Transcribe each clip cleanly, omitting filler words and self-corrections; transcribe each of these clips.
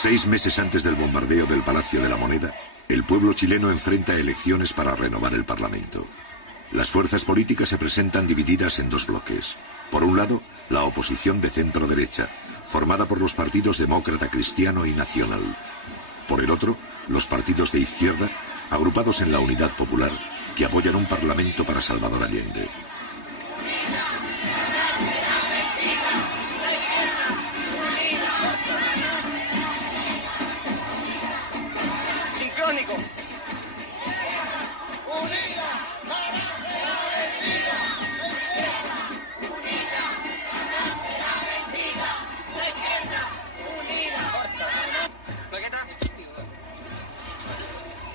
6 meses antes del bombardeo del Palacio de la Moneda, el pueblo chileno enfrenta elecciones para renovar el Parlamento. Las fuerzas políticas se presentan divididas en 2 bloques. Por un lado, la oposición de centro-derecha, formada por los partidos Demócrata Cristiano y Nacional. Por el otro, los partidos de izquierda, agrupados en la Unidad Popular, que apoyan un parlamento para Salvador Allende. Sincrónico.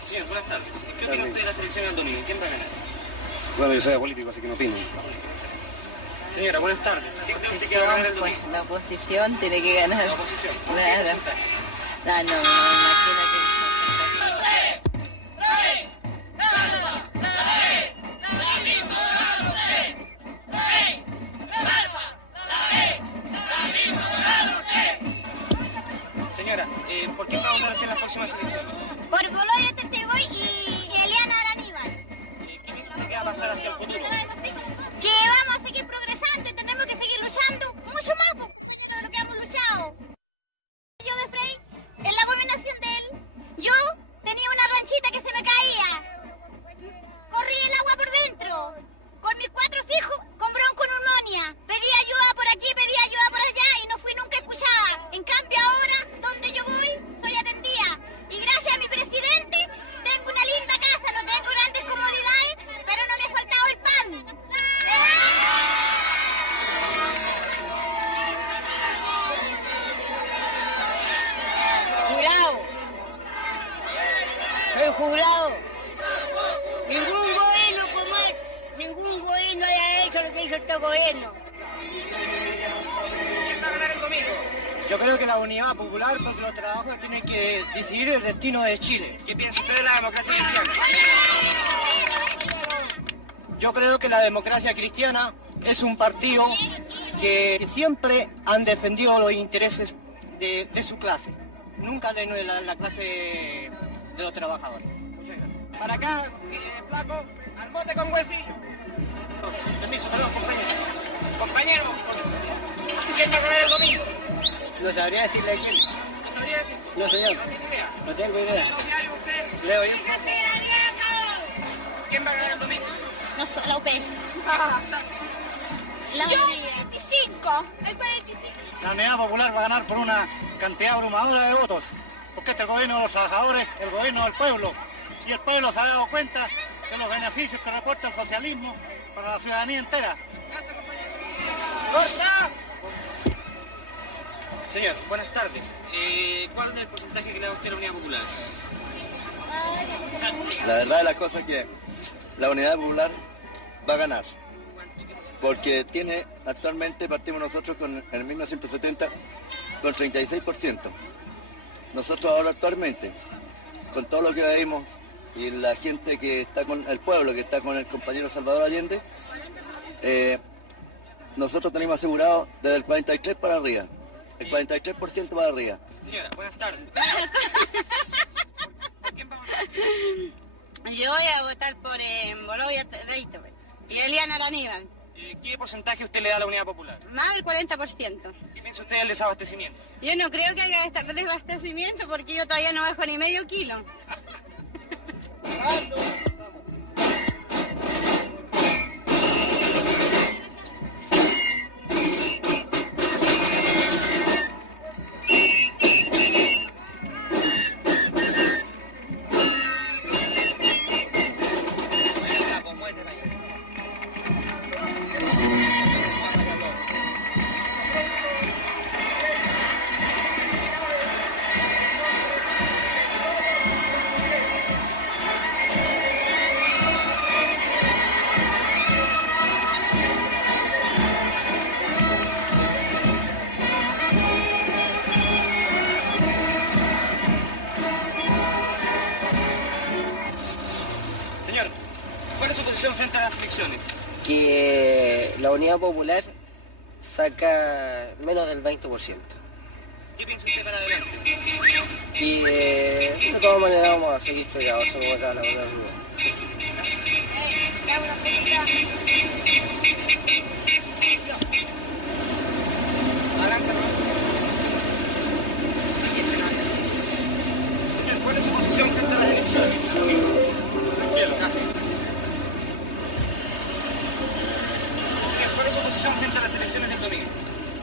Señor, buenas tardes. ¿Qué opina usted de la selección del domingo? ¿Quién va a ganar? Bueno, yo soy político, así que no opino. Señora, buenas tardes. ¿Qué cree usted que va a ganar el domingo? La oposición tiene que ganar. La oposición. Claro. No, imagínate. Señora, ¿por qué va a votar usted en las próximas elecciones? Por Boloya Testeboy y Eliana Araníbal. ¿Qué piensa usted que va a pasar hacia el futuro? Que vamos a seguir progresando y tenemos que seguir luchando mucho más, mucho de lo que hemos luchado. Yo de Frey, en la abominación de él, yo tenía una ranchita que se me caía. Corrí el agua por dentro. Con mis 4 hijos, con bronconeumonía. Pedí ayuda por aquí, pedí ayuda por allá y no fui nunca escuchada. En cambio ahora, donde yo voy, soy atendida. Y gracias a mi presidente, tengo una linda casa, no tengo grandes comodidades, pero no me ha faltado el pan. Jurado, soy jurado. Ningún gobierno haya hecho lo que hizo este gobierno. ¿Quién va a ganar el domingo? Yo creo que la Unidad Popular, porque los trabajadores tienen que decidir el destino de Chile. ¿Qué piensa usted de la democracia cristiana? Yo creo que la democracia cristiana es un partido que siempre han defendido los intereses de su clase, nunca de la clase de los trabajadores. Muchas gracias. Para acá, flaco, al bote con huesillo. Permiso, perdón, compañero. Compañero, ¿quién va a ganar el domingo? No sabría decirle quién. ¿No sabría decir? No, señor. ¿No tiene idea? No tengo idea. ¿Leo diario usted? Leo yo. ¿Quién va a ganar el domingo? No soy la UP. Yo, 25, el 45. La Unidad Popular va a ganar por una cantidad abrumadora de votos, porque este gobierno de los trabajadores, el gobierno del pueblo, y el pueblo se ha dado cuenta de los beneficios que reporta el socialismo para la ciudadanía entera. Gracias, compañero. ¡Corta! Señor, buenas tardes. ¿Cuál es el porcentaje que le da usted a la Unidad Popular? La verdad de las cosas es que la Unidad Popular va a ganar, porque tiene actualmente, partimos nosotros en el 1970 con 36%. Nosotros ahora actualmente, con todo lo que vemos y la gente que está con el pueblo, que está con el compañero Salvador Allende, nosotros tenemos asegurado desde el 43 para arriba, el 43% para arriba. Señora, buenas tardes. ¿Quién va a votar? Yo voy a votar por Boloya Testeboy y Eliana Araníbal. ¿Qué porcentaje usted le da a la Unidad Popular? Más del 40%. ¿Qué piensa usted del desabastecimiento? Yo no creo que haya desabastecimiento porque yo todavía no bajo ni medio kilo. frente a las elecciones? Que la Unidad Popular saca menos del 20%. ¿Qué piensa usted para adelante? Y de todas maneras vamos a seguir fregados, eso voy a la verdad. ¿Cuál es su posición frente a las elecciones? Tranquilo, casi. ¿Cuál es su posición frente a las elecciones del domingo?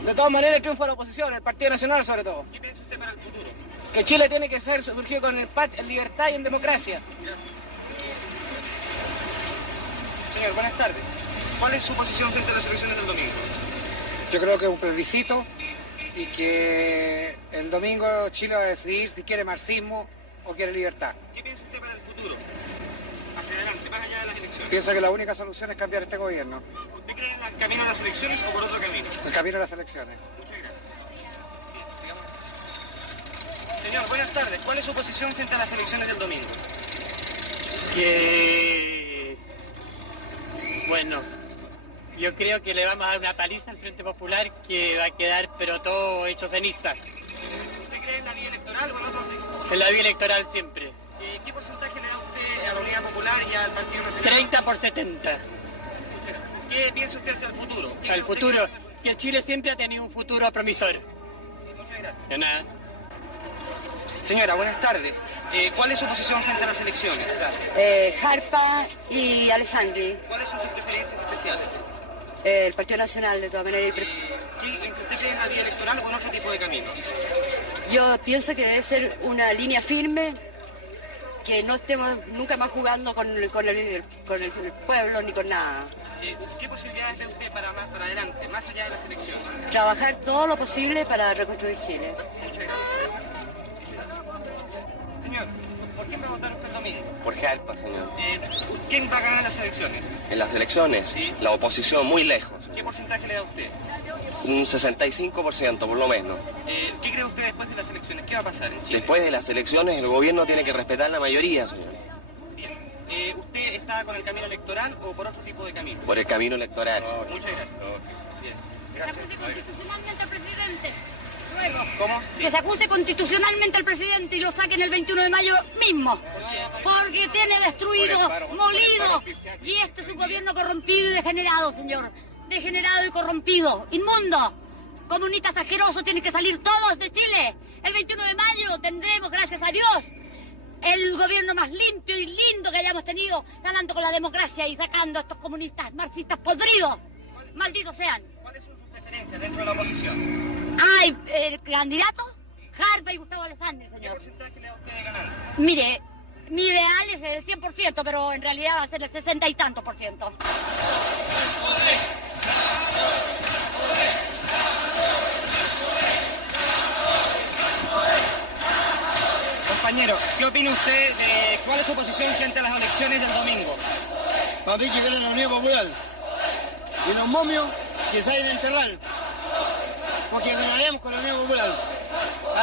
De todas maneras, el triunfo de la oposición, el Partido Nacional sobre todo. ¿Qué piensa usted para el futuro? Que Chile tiene que ser surgido con en libertad y en democracia. Señor, buenas tardes. ¿Cuál es su posición frente a las elecciones del domingo? Yo creo que es un plebiscito y que el domingo Chile va a decidir si quiere marxismo o quiere libertad. ¿Qué piensa usted para el futuro? Hacia adelante, más allá de las elecciones. Pienso que la única solución es cambiar este gobierno, ¿Usted cree en el camino a las elecciones o por otro camino? el camino de las elecciones. Muchas gracias. Señor, buenas tardes. ¿Cuál es su posición frente a las elecciones del domingo? Bueno, yo creo que le vamos a dar una paliza al Frente Popular que va a quedar pero todo hecho ceniza. ¿Usted cree en la vía electoral o en otro tipo? En la vía electoral siempre. ¿Qué porcentaje le da usted a la Unidad Popular y al Partido Nacional? 30 por 70. ¿Qué piensa usted hacia el futuro? Al futuro, que Chile siempre ha tenido un futuro promisor. Muchas gracias. De nada. Señora, buenas tardes. ¿Cuál es su posición frente a las elecciones? Jarpa y Alessandri, ¿Cuáles son sus preferencias especiales? el Partido Nacional de todas maneras. ¿Usted cree en la vía electoral o en otro tipo de caminos? Yo pienso que debe ser una línea firme, que no estemos nunca más jugando con el pueblo ni con nada. ¿Qué posibilidades ve usted para adelante, más allá de las elecciones? Trabajar todo lo posible para reconstruir Chile. Muchas gracias. Señor, ¿por quién va a votar usted el domingo? Por Jarpa, señor. ¿Quién va a ganar las elecciones? En las elecciones, ¿Sí? la oposición muy lejos. ¿Qué porcentaje le da usted? Un 65% por lo menos. ¿Qué cree usted después de las elecciones? ¿Qué va a pasar en Chile? Después de las elecciones el gobierno tiene que respetar la mayoría, señor. Bien. ¿Usted está con el camino electoral o por otro tipo de camino? Por el camino electoral, señor. Muchas gracias. Bien. Gracias. Constitucionalmente al presidente. ¿Cómo? Que se acuse constitucionalmente al presidente y lo saquen el 21 de mayo mismo. Porque tiene destruido, molido. Y este es un gobierno corrompido y degenerado, señor. Degenerado y corrompido. Inmundo. Comunistas asquerosos tienen que salir todos de Chile. El 21 de mayo tendremos, gracias a Dios, el gobierno más limpio y lindo que hayamos tenido, ganando con la democracia y sacando a estos comunistas marxistas podridos. Malditos sean. ¿Cuáles son sus preferencias dentro de la oposición? Ay, el candidato, Jarpa y Gustavo Alessandri, ¿Qué señor. porcentaje le da usted de ganancia? Mire, mi ideal es el 100%, pero en realidad va a ser el 60 y tanto por ciento. Compañero, ¿qué opina usted de cuál es su posición frente a las elecciones del domingo? Para mí que viene la Unión Popular. Y los momios que salen a enterrar. Porque ganaremos con la Unión Popular.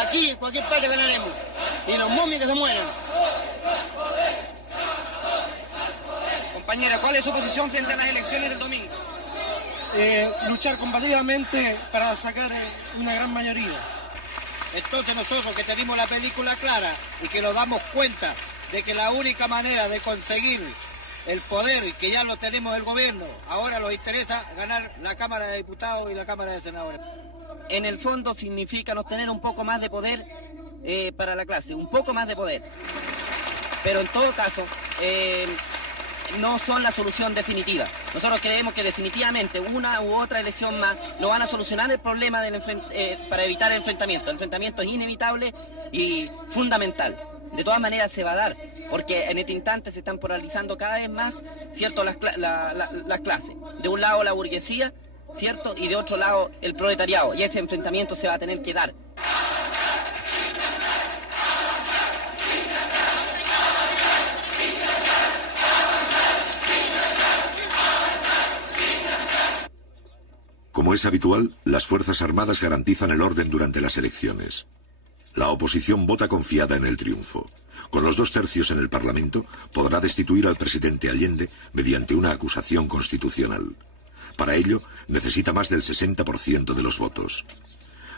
Aquí, en cualquier parte ganaremos. Y los momios que se mueran. Compañera, ¿cuál es su posición frente a las elecciones del domingo? Luchar combativamente para sacar una gran mayoría. Entonces nosotros que tenemos la película clara y que nos damos cuenta de que la única manera de conseguir el poder, que ya lo tenemos el gobierno, ahora nos interesa ganar la Cámara de Diputados y la Cámara de Senadores. En el fondo significa obtener un poco más de poder para la clase, un poco más de poder. Pero en todo caso, no son la solución definitiva. Nosotros creemos que definitivamente una u otra elección más no van a solucionar el problema para evitar el enfrentamiento. El enfrentamiento es inevitable y fundamental. De todas maneras se va a dar, porque en este instante se están polarizando cada vez más, ¿cierto?, las clases. De un lado la burguesía, ¿cierto?, y de otro lado el proletariado. Y este enfrentamiento se va a tener que dar. Como es habitual, las Fuerzas Armadas garantizan el orden durante las elecciones. La oposición vota confiada en el triunfo. Con los 2/3 en el Parlamento, podrá destituir al presidente Allende mediante una acusación constitucional. Para ello, necesita más del 60% de los votos.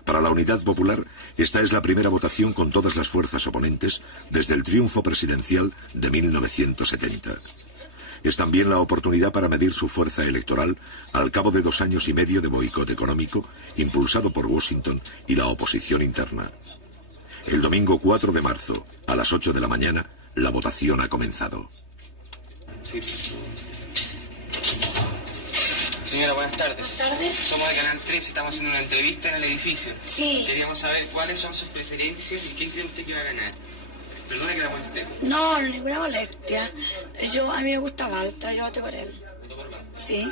Para la Unidad Popular, esta es la primera votación con todas las fuerzas oponentes desde el triunfo presidencial de 1970. Es también la oportunidad para medir su fuerza electoral al cabo de 2 años y medio de boicot económico impulsado por Washington y la oposición interna. El domingo 4 de marzo, a las 8 de la mañana, la votación ha comenzado. Sí. Señora, buenas tardes. Buenas tardes. Somos de Canal 13, estamos haciendo una entrevista en el edificio. Sí. Queríamos saber cuáles son sus preferencias y quién cree usted que va a ganar. Perdone que la moleste. No, ninguna molestia. A mí me gusta Baltra, yo voté por él. ¿Votó por Baltra? Sí.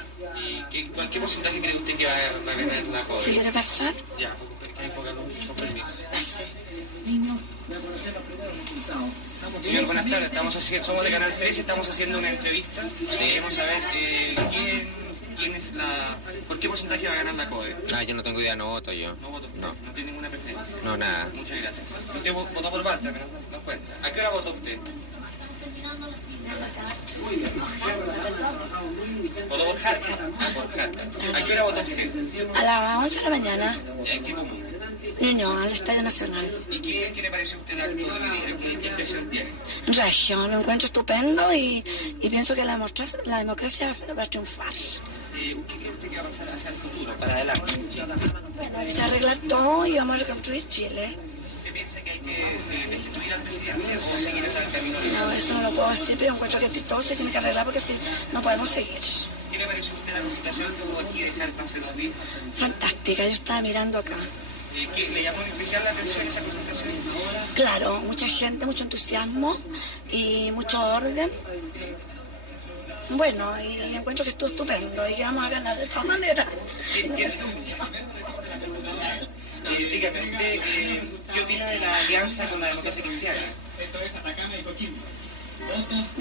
¿Y qué porcentaje cree usted que va a ganar la CODE? ¿Si quiere pasar? Ya, porque hay poca luz, con permiso. Pase. Señor, buenas tardes. Somos de Canal 13, estamos haciendo una entrevista. Queremos saber quién es ¿por qué porcentaje va a ganar la CODE? Yo no tengo idea, no voto yo. ¿No voto? No tiene ninguna preferencia. No, nada. Muchas gracias. Usted votó por Baltra, pero no cuenta. ¿A qué hora votó usted? ¿Votó por Jarta? Por Jarta. ¿A qué hora votó usted? A las 11 de la mañana. ¿En qué común? Niño, al Estadio Nacional. ¿Y qué le parece a usted el acto de hoy día? ¿Qué impresión tiene? Regio, lo encuentro estupendo y pienso que la democracia va a triunfar. ¿Qué cree usted que va a pasar hacia el futuro, para adelante? Bueno, hay que arreglar todo y vamos a reconstruir Chile. ¿Usted piensa que hay que destituir al presidente o seguir el camino? No, eso no lo puedo decir, pero encuentro que todo se tiene que arreglar porque si no podemos seguir. ¿Qué le parece a usted la constitución que hubo aquí de Jarta hace 2 días? Fantástica, yo estaba mirando acá. ¿Qué le llamó en especial la atención esa constitución? Claro, mucha gente, mucho entusiasmo y mucho orden. Bueno, y encuentro que estuvo estupendo y que vamos a ganar de todas maneras. Dígame, ¿usted qué opina de la alianza con la democracia cristiana?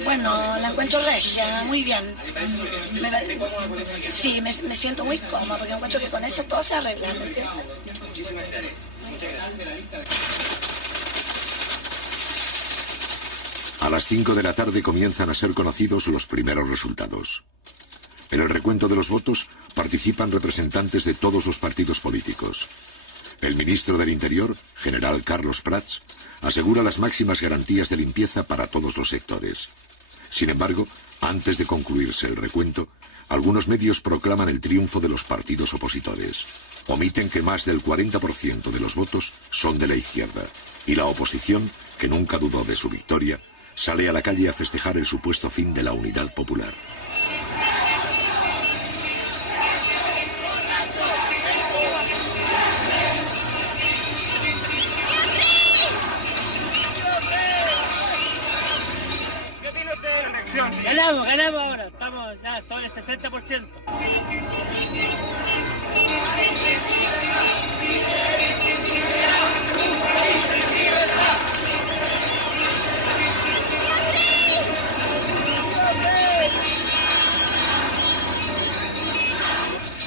Bueno, la encuentro regia, muy bien. ¿Le parece muy bien? ¿Cómodo con esa alianza? Sí, me siento muy cómoda porque encuentro que con eso todo se arregla, ¿me entiendes? Muchísimas gracias. Muchas gracias. A las 5 de la tarde comienzan a ser conocidos los primeros resultados. En el recuento de los votos participan representantes de todos los partidos políticos. El ministro del Interior, general Carlos Prats, asegura las máximas garantías de limpieza para todos los sectores. Sin embargo, antes de concluirse el recuento, algunos medios proclaman el triunfo de los partidos opositores. Omiten que más del 40% de los votos son de la izquierda, y la oposición, que nunca dudó de su victoria, sale a la calle a festejar el supuesto fin de la Unidad Popular. Ganamos ahora, estamos ya sobre el 60%.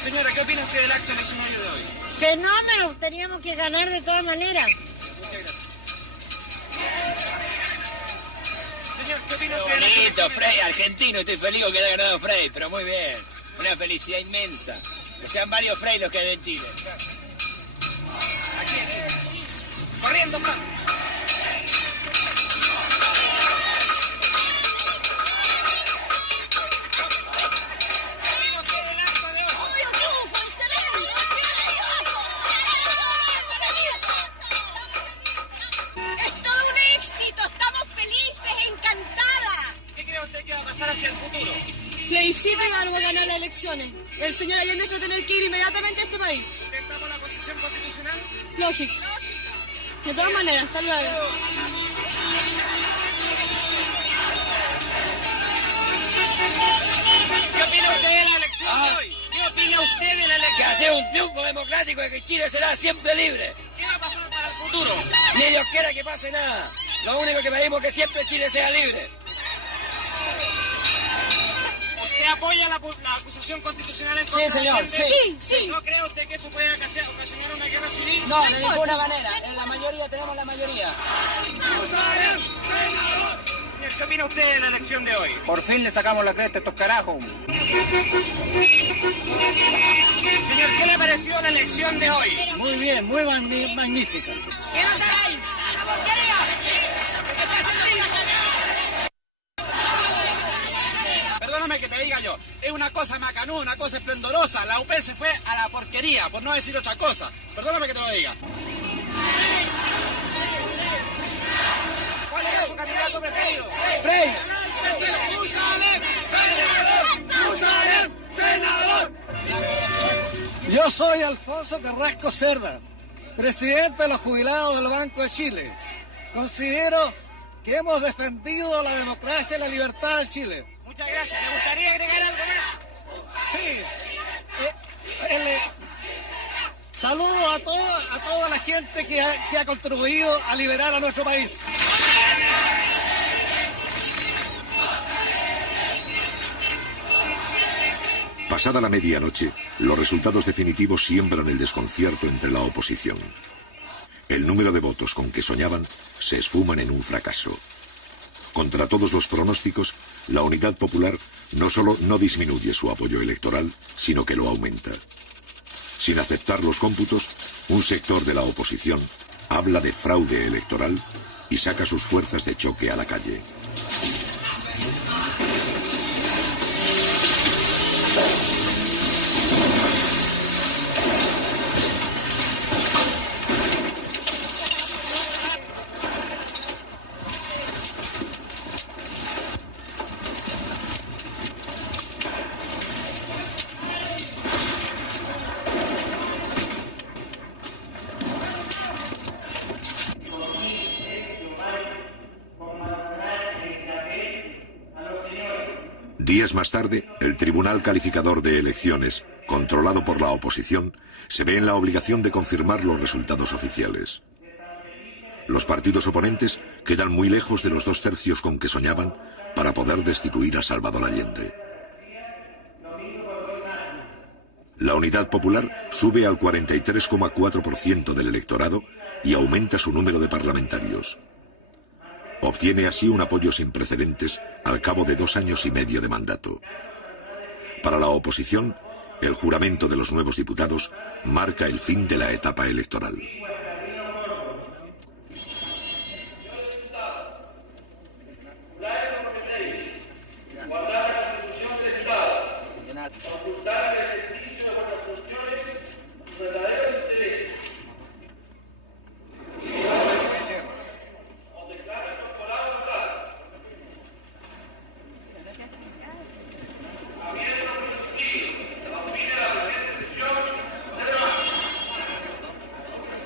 Señora, ¿qué opina usted del acto eleccionario de hoy? Fenómeno, teníamos que ganar de todas maneras. Señor, ¿qué opina usted? Bonito, Frey, argentino, estoy feliz con que haya ganado Frey, pero muy bien. Una felicidad inmensa. Que sean varios Frey los que hay en Chile. Aquí, corriendo, más. Plebiscito y vamos a ganar las elecciones. El señor Allende se va a tener que ir inmediatamente a este país. ¿Intentamos la posición constitucional? Lógico. De todas maneras, hasta luego. ¿Qué opina usted de la elección de hoy? ¿Qué opina usted de la elección? Que hace un triunfo democrático de que Chile será siempre libre. ¿Qué va a pasar para el futuro? Ni Dios quiera que pase nada. Lo único que pedimos es que siempre Chile sea libre. ¿Usted apoya la acusación constitucional en contra Sí, señor, sí. Sí. ¿No cree usted que eso puede ocasionar una guerra civil? No, de ninguna manera. En la mayoría tenemos la mayoría. ¿Qué opina usted de la elección de hoy? Por fin le sacamos la cresta a estos carajos. Señor, ¿qué le pareció la elección de hoy? Muy bien, muy magnífica. ¿Qué no caráis? ¡La porquería! Perdóname que te diga yo, es una cosa macanuda, una cosa esplendorosa. La UP se fue a la porquería, por no decir otra cosa. Perdóname que te lo diga. ¿Cuál era su candidato preferido? ¡Frey! ¡Jerusalén! ¡Senador! Yo soy Alfonso Carrasco Cerda, presidente de los jubilados del Banco de Chile. Considero que hemos defendido la democracia y la libertad en Chile. Muchas gracias. ¿Me gustaría agregar algo más? Sí. Saludo a toda la gente que ha contribuido a liberar a nuestro país. Pasada la medianoche, los resultados definitivos siembran el desconcierto entre la oposición. El número de votos con que soñaban se esfuman en un fracaso. Contra todos los pronósticos, la Unidad Popular no solo no disminuye su apoyo electoral, sino que lo aumenta. Sin aceptar los cómputos, un sector de la oposición habla de fraude electoral y saca sus fuerzas de choque a la calle. Días más tarde, el Tribunal Calificador de Elecciones, controlado por la oposición, se ve en la obligación de confirmar los resultados oficiales. Los partidos oponentes quedan muy lejos de los 2 tercios con que soñaban para poder destituir a Salvador Allende. La Unidad Popular sube al 43,4% del electorado y aumenta su número de parlamentarios. Obtiene así un apoyo sin precedentes al cabo de 2 años y medio de mandato. Para la oposición, el juramento de los nuevos diputados marca el fin de la etapa electoral.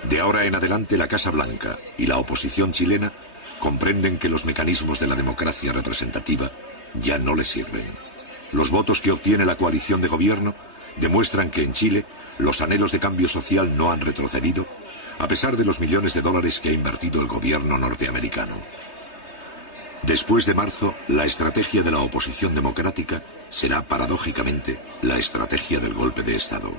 De ahora en adelante, la Casa Blanca y la oposición chilena comprenden que los mecanismos de la democracia representativa ya no les sirven. Los votos que obtiene la coalición de gobierno demuestran que en Chile los anhelos de cambio social no han retrocedido, a pesar de los millones de dólares que ha invertido el gobierno norteamericano. Después de marzo, la estrategia de la oposición democrática será paradójicamente la estrategia del golpe de Estado.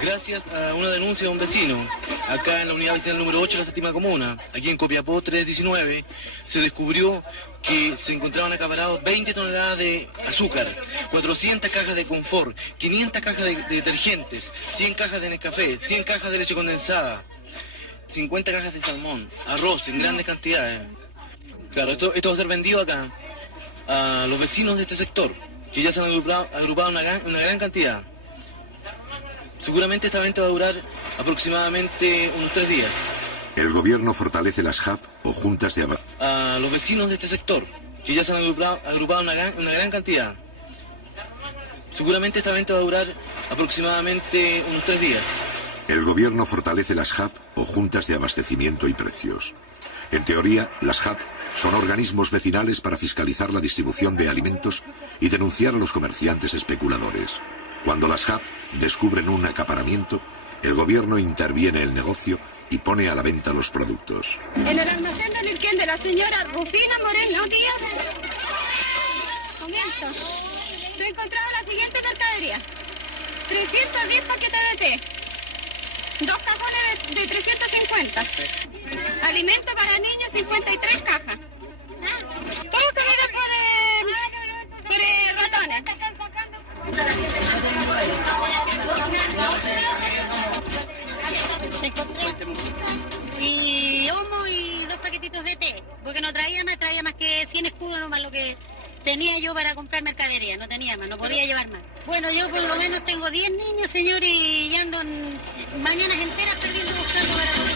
Gracias a una denuncia de un vecino, acá en la unidad vecinal número 8 de la séptima comuna, aquí en Copiapó 319, se descubrió que se encontraban acaparados 20 toneladas de azúcar, 400 cajas de confort, 500 cajas de detergentes, 100 cajas de Nescafé, 100 cajas de leche condensada, 50 cajas de salmón, arroz en grandes cantidades. Claro, esto va a ser vendido acá a los vecinos de este sector, que ya se han agrupado una gran cantidad. Seguramente esta venta va a durar aproximadamente unos 3 días. El gobierno fortalece las JAP o juntas de a los vecinos de este sector, que ya se han agrupado una gran cantidad. Seguramente esta venta va a durar aproximadamente unos 3 días. El gobierno fortalece las JAP o juntas de abastecimiento y precios. En teoría, las JAP son organismos vecinales para fiscalizar la distribución de alimentos y denunciar a los comerciantes especuladores. Cuando las JAP descubren un acaparamiento, el gobierno interviene el negocio y pone a la venta los productos. En el almacén de Lirquén de la señora Rufina Moreno Díaz, comienzo. Se ha encontrado la siguiente mercadería: 310 paquetes de té, 2 cajones de 350, alimento para niños 53 cajas. porque no traía más que 100 escudos nomás lo que tenía yo para comprar mercadería, no tenía más, no podía llevar más. Bueno, yo por lo menos tengo 10 niños, señor, y ya ando mañanas enteras perdiendo buscando para comer.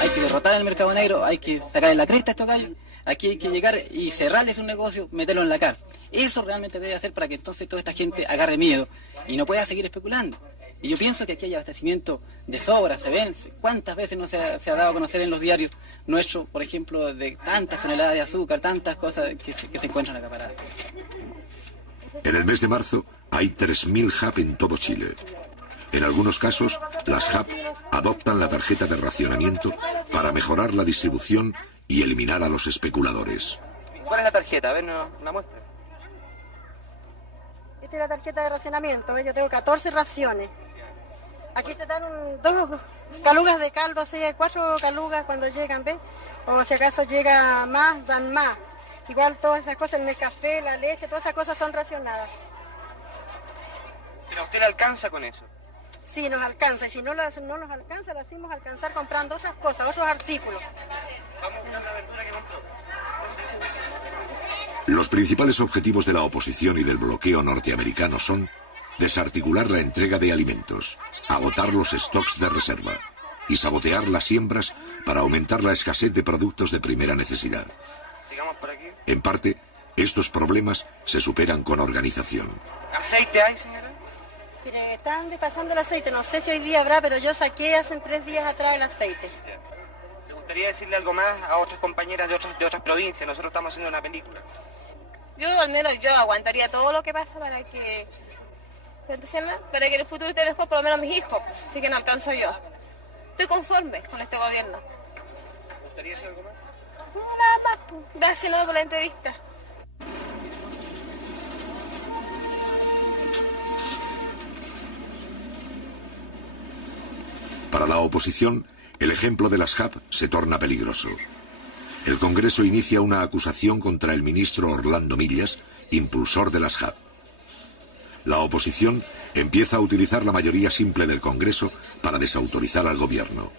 Hay que derrotar el mercado negro, hay que sacarle la cresta a estos gallos. Aquí hay que llegar y cerrarles un negocio, meterlo en la cárcel. Eso realmente debe hacer para que entonces toda esta gente agarre miedo y no pueda seguir especulando. Y yo pienso que aquí hay abastecimiento de sobra, se vence. ¿Cuántas veces no se ha dado a conocer en los diarios nuestros, por ejemplo, de tantas toneladas de azúcar, tantas cosas que se encuentran acaparadas? En el mes de marzo hay 3.000 HAP en todo Chile. En algunos casos, las HAP adoptan la tarjeta de racionamiento para mejorar la distribución y eliminar a los especuladores. ¿Cuál es la tarjeta? A ver, una muestra. Esta es la tarjeta de racionamiento, yo tengo 14 raciones. Aquí te dan 2 calugas de caldo, así hay 4 calugas cuando llegan, ¿ves? O si acaso llega más, dan más. Igual todas esas cosas, el café, la leche, todas esas cosas son racionadas. ¿Pero a usted le alcanza con eso? Sí, nos alcanza, y si no nos alcanza, lo hacemos alcanzar comprando otras cosas, otros artículos. Vamos a buscar la verdura que compró. Los principales objetivos de la oposición y del bloqueo norteamericano son desarticular la entrega de alimentos, agotar los stocks de reserva y sabotear las siembras para aumentar la escasez de productos de primera necesidad. Sigamos por aquí. En parte, estos problemas se superan con organización. ¿Aceite hay, señora? Mire, están despasando el aceite, no sé si hoy día habrá, pero yo saqué hace 3 días atrás el aceite. ¿Le gustaría decirle algo más a otras compañeras de otras provincias? Nosotros estamos haciendo una película. Yo al menos aguantaría todo lo que pasa para que en el futuro esté mejor, por lo menos mis hijos, así que no alcanzo yo. Estoy conforme con este gobierno. ¿Le gustaría decir algo más? No, nada más, pues. Gracias por la entrevista. Para la oposición, el ejemplo de las HAP se torna peligroso. El Congreso inicia una acusación contra el ministro Orlando Millas, impulsor de las HAP. La oposición empieza a utilizar la mayoría simple del Congreso para desautorizar al gobierno.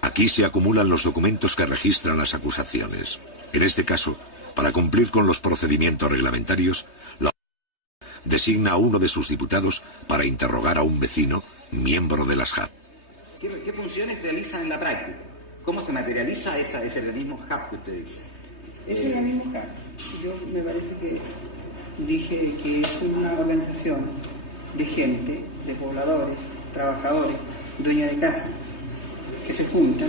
Aquí se acumulan los documentos que registran las acusaciones. En este caso, para cumplir con los procedimientos reglamentarios, la oposición designa a uno de sus diputados para interrogar a un vecino, miembro de las HAP. ¿Qué funciones realizan en la práctica? ¿Cómo se materializa ese mismo HAP que usted dice? Ese es el mismo HAP. Yo me parece que dije que es una organización de gente, de pobladores, trabajadores, dueños de casa, que se juntan,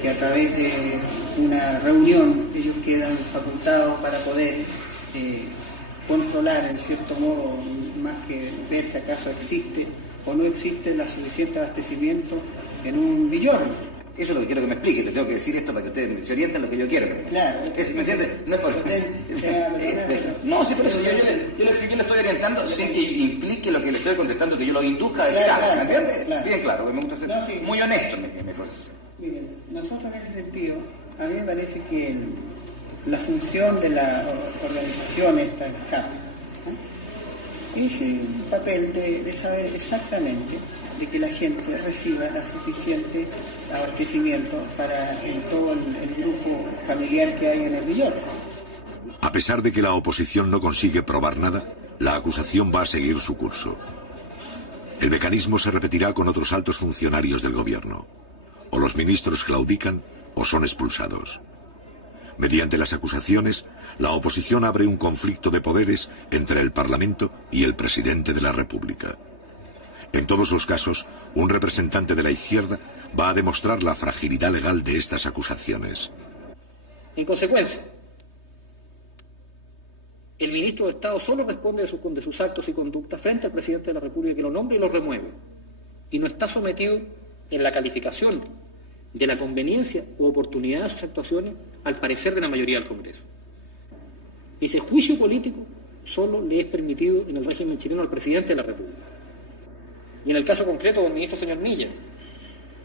que a través de una reunión ellos quedan facultados para poder controlar en cierto modo, más que ver si acaso existe o no existe el suficiente abastecimiento en un villorno. Eso es lo que quiero que me explique, te tengo que decir esto para que ustedes se orienten lo que yo quiero. Claro. ¿Me entiende? No es por... No, sí, por eso yo le estoy orientando sin que implique lo que le estoy contestando, que yo lo induzca a decir algo, ¿me entiende? Claro. Bien claro, que me gusta ser muy honesto en mi posición. Miren, nosotros en ese sentido, a mí me parece que la función de la organización esta, el HAP, es el papel de saber exactamente de que la gente reciba la suficiente abastecimiento para todo el grupo familiar que hay en el villón. A pesar de que la oposición no consigue probar nada, la acusación va a seguir su curso. El mecanismo se repetirá con otros altos funcionarios del gobierno. O los ministros claudican o son expulsados. Mediante las acusaciones, la oposición abre un conflicto de poderes entre el Parlamento y el presidente de la República. En todos los casos, un representante de la izquierda va a demostrar la fragilidad legal de estas acusaciones. En consecuencia, el ministro de Estado solo responde de sus actos y conductas frente al presidente de la República, que lo nombra y lo remueve, y no está sometido en la calificación de la conveniencia u oportunidad de sus actuaciones al parecer de la mayoría del Congreso. Ese juicio político solo le es permitido en el régimen chileno al presidente de la República. Y en el caso concreto del ministro señor Milla,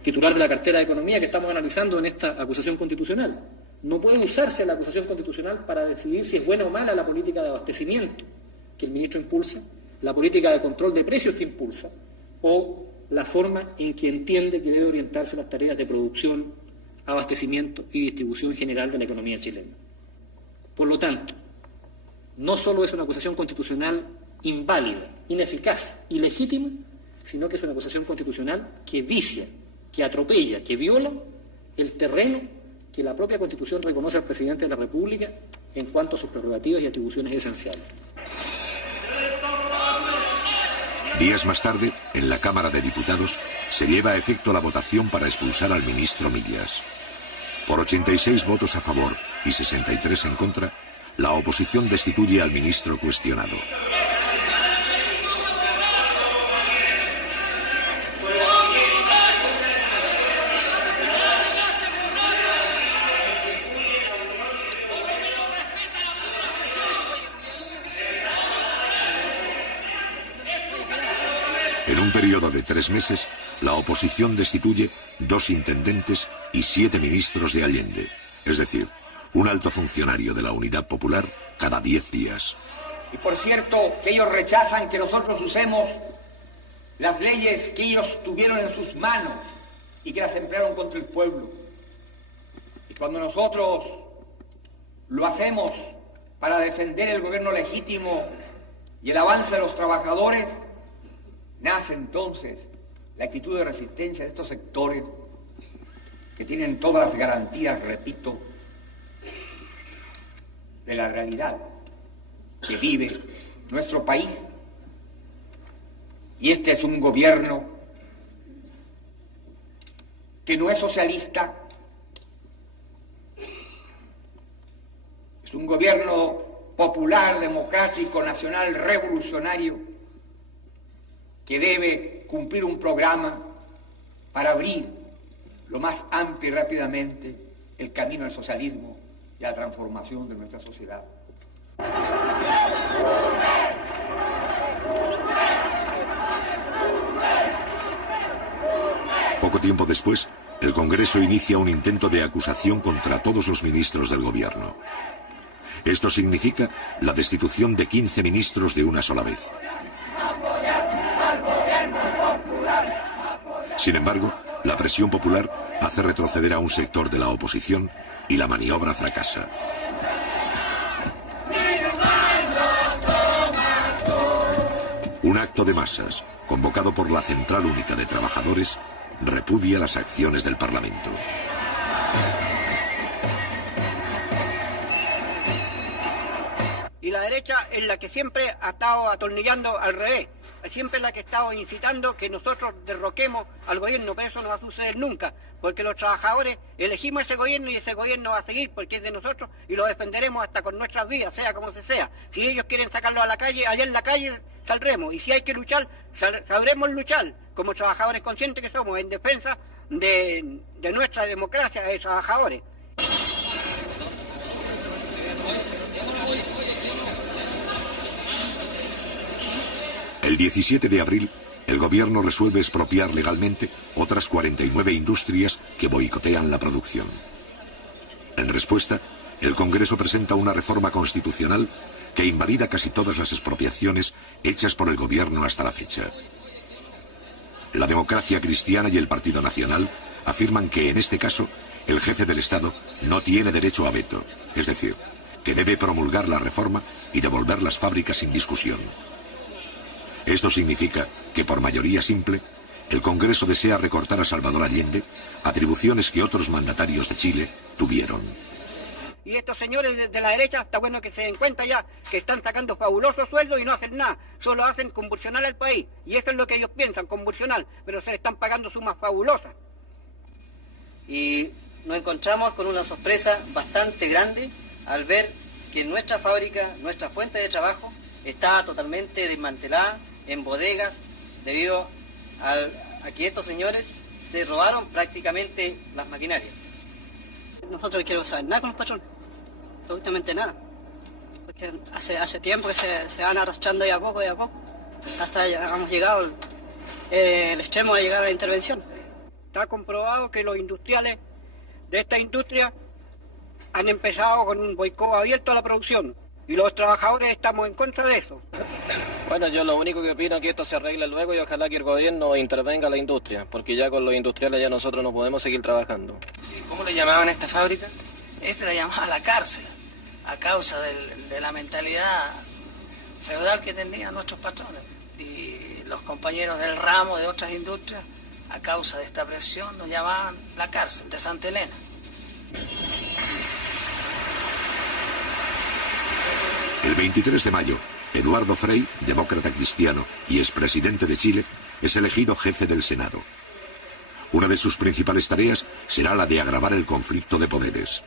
titular de la cartera de Economía que estamos analizando en esta acusación constitucional, no puede usarse la acusación constitucional para decidir si es buena o mala la política de abastecimiento que el ministro impulsa, la política de control de precios que impulsa, o la forma en que entiende que debe orientarse las tareas de producción, abastecimiento y distribución general de la economía chilena. Por lo tanto, no solo es una acusación constitucional inválida, ineficaz, ilegítima, sino que es una acusación constitucional que vicia, que atropella, que viola el terreno que la propia Constitución reconoce al presidente de la República en cuanto a sus prerrogativas y atribuciones esenciales. Días más tarde, en la Cámara de Diputados, se lleva a efecto la votación para expulsar al ministro Millas. Por 86 votos a favor y 63 en contra, la oposición destituye al ministro cuestionado. En un periodo de 3 meses, la oposición destituye 2 intendentes y 7 ministros de Allende, es decir, un alto funcionario de la Unidad Popular cada 10 días. Y por cierto, que ellos rechazan que nosotros usemos las leyes que ellos tuvieron en sus manos y que las emplearon contra el pueblo. Y cuando nosotros lo hacemos para defender el gobierno legítimo y el avance de los trabajadores, nace entonces la actitud de resistencia de estos sectores que tienen todas las garantías, repito, de la realidad que vive nuestro país. Y este es un gobierno que no es socialista, es un gobierno popular, democrático, nacional, revolucionario, que debe cumplir un programa para abrir lo más amplio y rápidamente el camino al socialismo y a la transformación de nuestra sociedad. Poco tiempo después, el Congreso inicia un intento de acusación contra todos los ministros del gobierno. Esto significa la destitución de 15 ministros de una sola vez. Sin embargo, la presión popular hace retroceder a un sector de la oposición y la maniobra fracasa. Un acto de masas, convocado por la Central Única de Trabajadores, repudia las acciones del Parlamento. Y la derecha es la que siempre ha estado atornillando al revés. Siempre es la que ha estado incitando que nosotros derroquemos al gobierno, pero eso no va a suceder nunca, porque los trabajadores elegimos ese gobierno y ese gobierno va a seguir porque es de nosotros y lo defenderemos hasta con nuestras vidas, sea como se sea. Si ellos quieren sacarlo a la calle, allá en la calle saldremos, y si hay que luchar, sabremos luchar como trabajadores conscientes que somos en defensa de nuestra democracia de trabajadores. El 17 de abril, el gobierno resuelve expropiar legalmente otras 49 industrias que boicotean la producción. En respuesta, el Congreso presenta una reforma constitucional que invalida casi todas las expropiaciones hechas por el gobierno hasta la fecha. La Democracia Cristiana y el Partido Nacional afirman que, en este caso, el jefe del Estado no tiene derecho a veto, es decir, que debe promulgar la reforma y devolver las fábricas sin discusión. Esto significa que, por mayoría simple, el Congreso desea recortar a Salvador Allende atribuciones que otros mandatarios de Chile tuvieron. Y estos señores de la derecha, está bueno que se den cuenta ya que están sacando fabulosos sueldos y no hacen nada, solo hacen convulsionar al país. Y eso es lo que ellos piensan, convulsionar, pero se les están pagando sumas fabulosas. Y nos encontramos con una sorpresa bastante grande al ver que nuestra fábrica, nuestra fuente de trabajo, está totalmente desmantelada en bodegas debido a que estos señores se robaron prácticamente las maquinarias. Nosotros no queremos saber nada con los patrones, absolutamente nada, porque hace tiempo que se van arrastrando de a poco, hasta hemos llegado el extremo de llegar a la intervención. Está comprobado que los industriales de esta industria han empezado con un boicot abierto a la producción. Y los trabajadores estamos en contra de eso. Bueno, yo lo único que opino es que esto se arregle luego y ojalá que el gobierno intervenga a la industria, porque ya con los industriales ya nosotros no podemos seguir trabajando. ¿Cómo le llamaban a esta fábrica? Este la llamaba la cárcel, a causa de la mentalidad feudal que tenían nuestros patrones. Y los compañeros del ramo de otras industrias, a causa de esta presión, nos llamaban la cárcel de Santa Elena. El 23 de mayo, Eduardo Frei, demócrata cristiano y expresidente de Chile, es elegido jefe del Senado. Una de sus principales tareas será la de agravar el conflicto de poderes.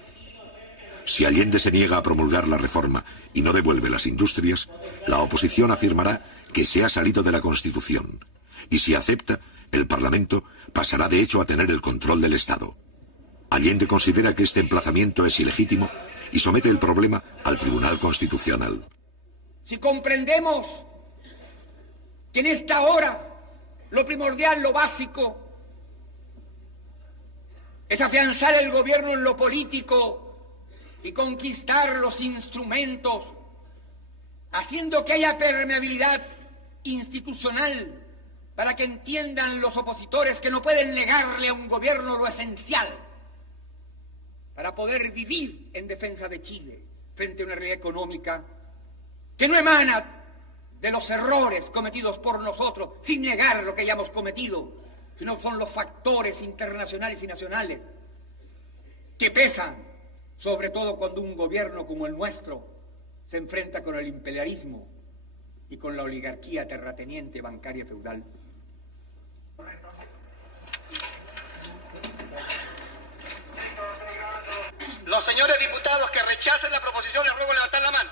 Si Allende se niega a promulgar la reforma y no devuelve las industrias, la oposición afirmará que se ha salido de la Constitución. Y si acepta, el Parlamento pasará de hecho a tener el control del Estado. Allende considera que este emplazamiento es ilegítimo y somete el problema al Tribunal Constitucional. Si comprendemos que en esta hora lo primordial, lo básico, es afianzar el gobierno en lo político y conquistar los instrumentos, haciendo que haya permeabilidad institucional para que entiendan los opositores que no pueden negarle a un gobierno lo esencial para poder vivir en defensa de Chile frente a una realidad económica que no emana de los errores cometidos por nosotros, sin negar lo que hayamos cometido, sino son los factores internacionales y nacionales que pesan, sobre todo cuando un gobierno como el nuestro se enfrenta con el imperialismo y con la oligarquía terrateniente, bancaria, feudal. Los señores diputados que rechacen la proposición les ruego levantar la mano.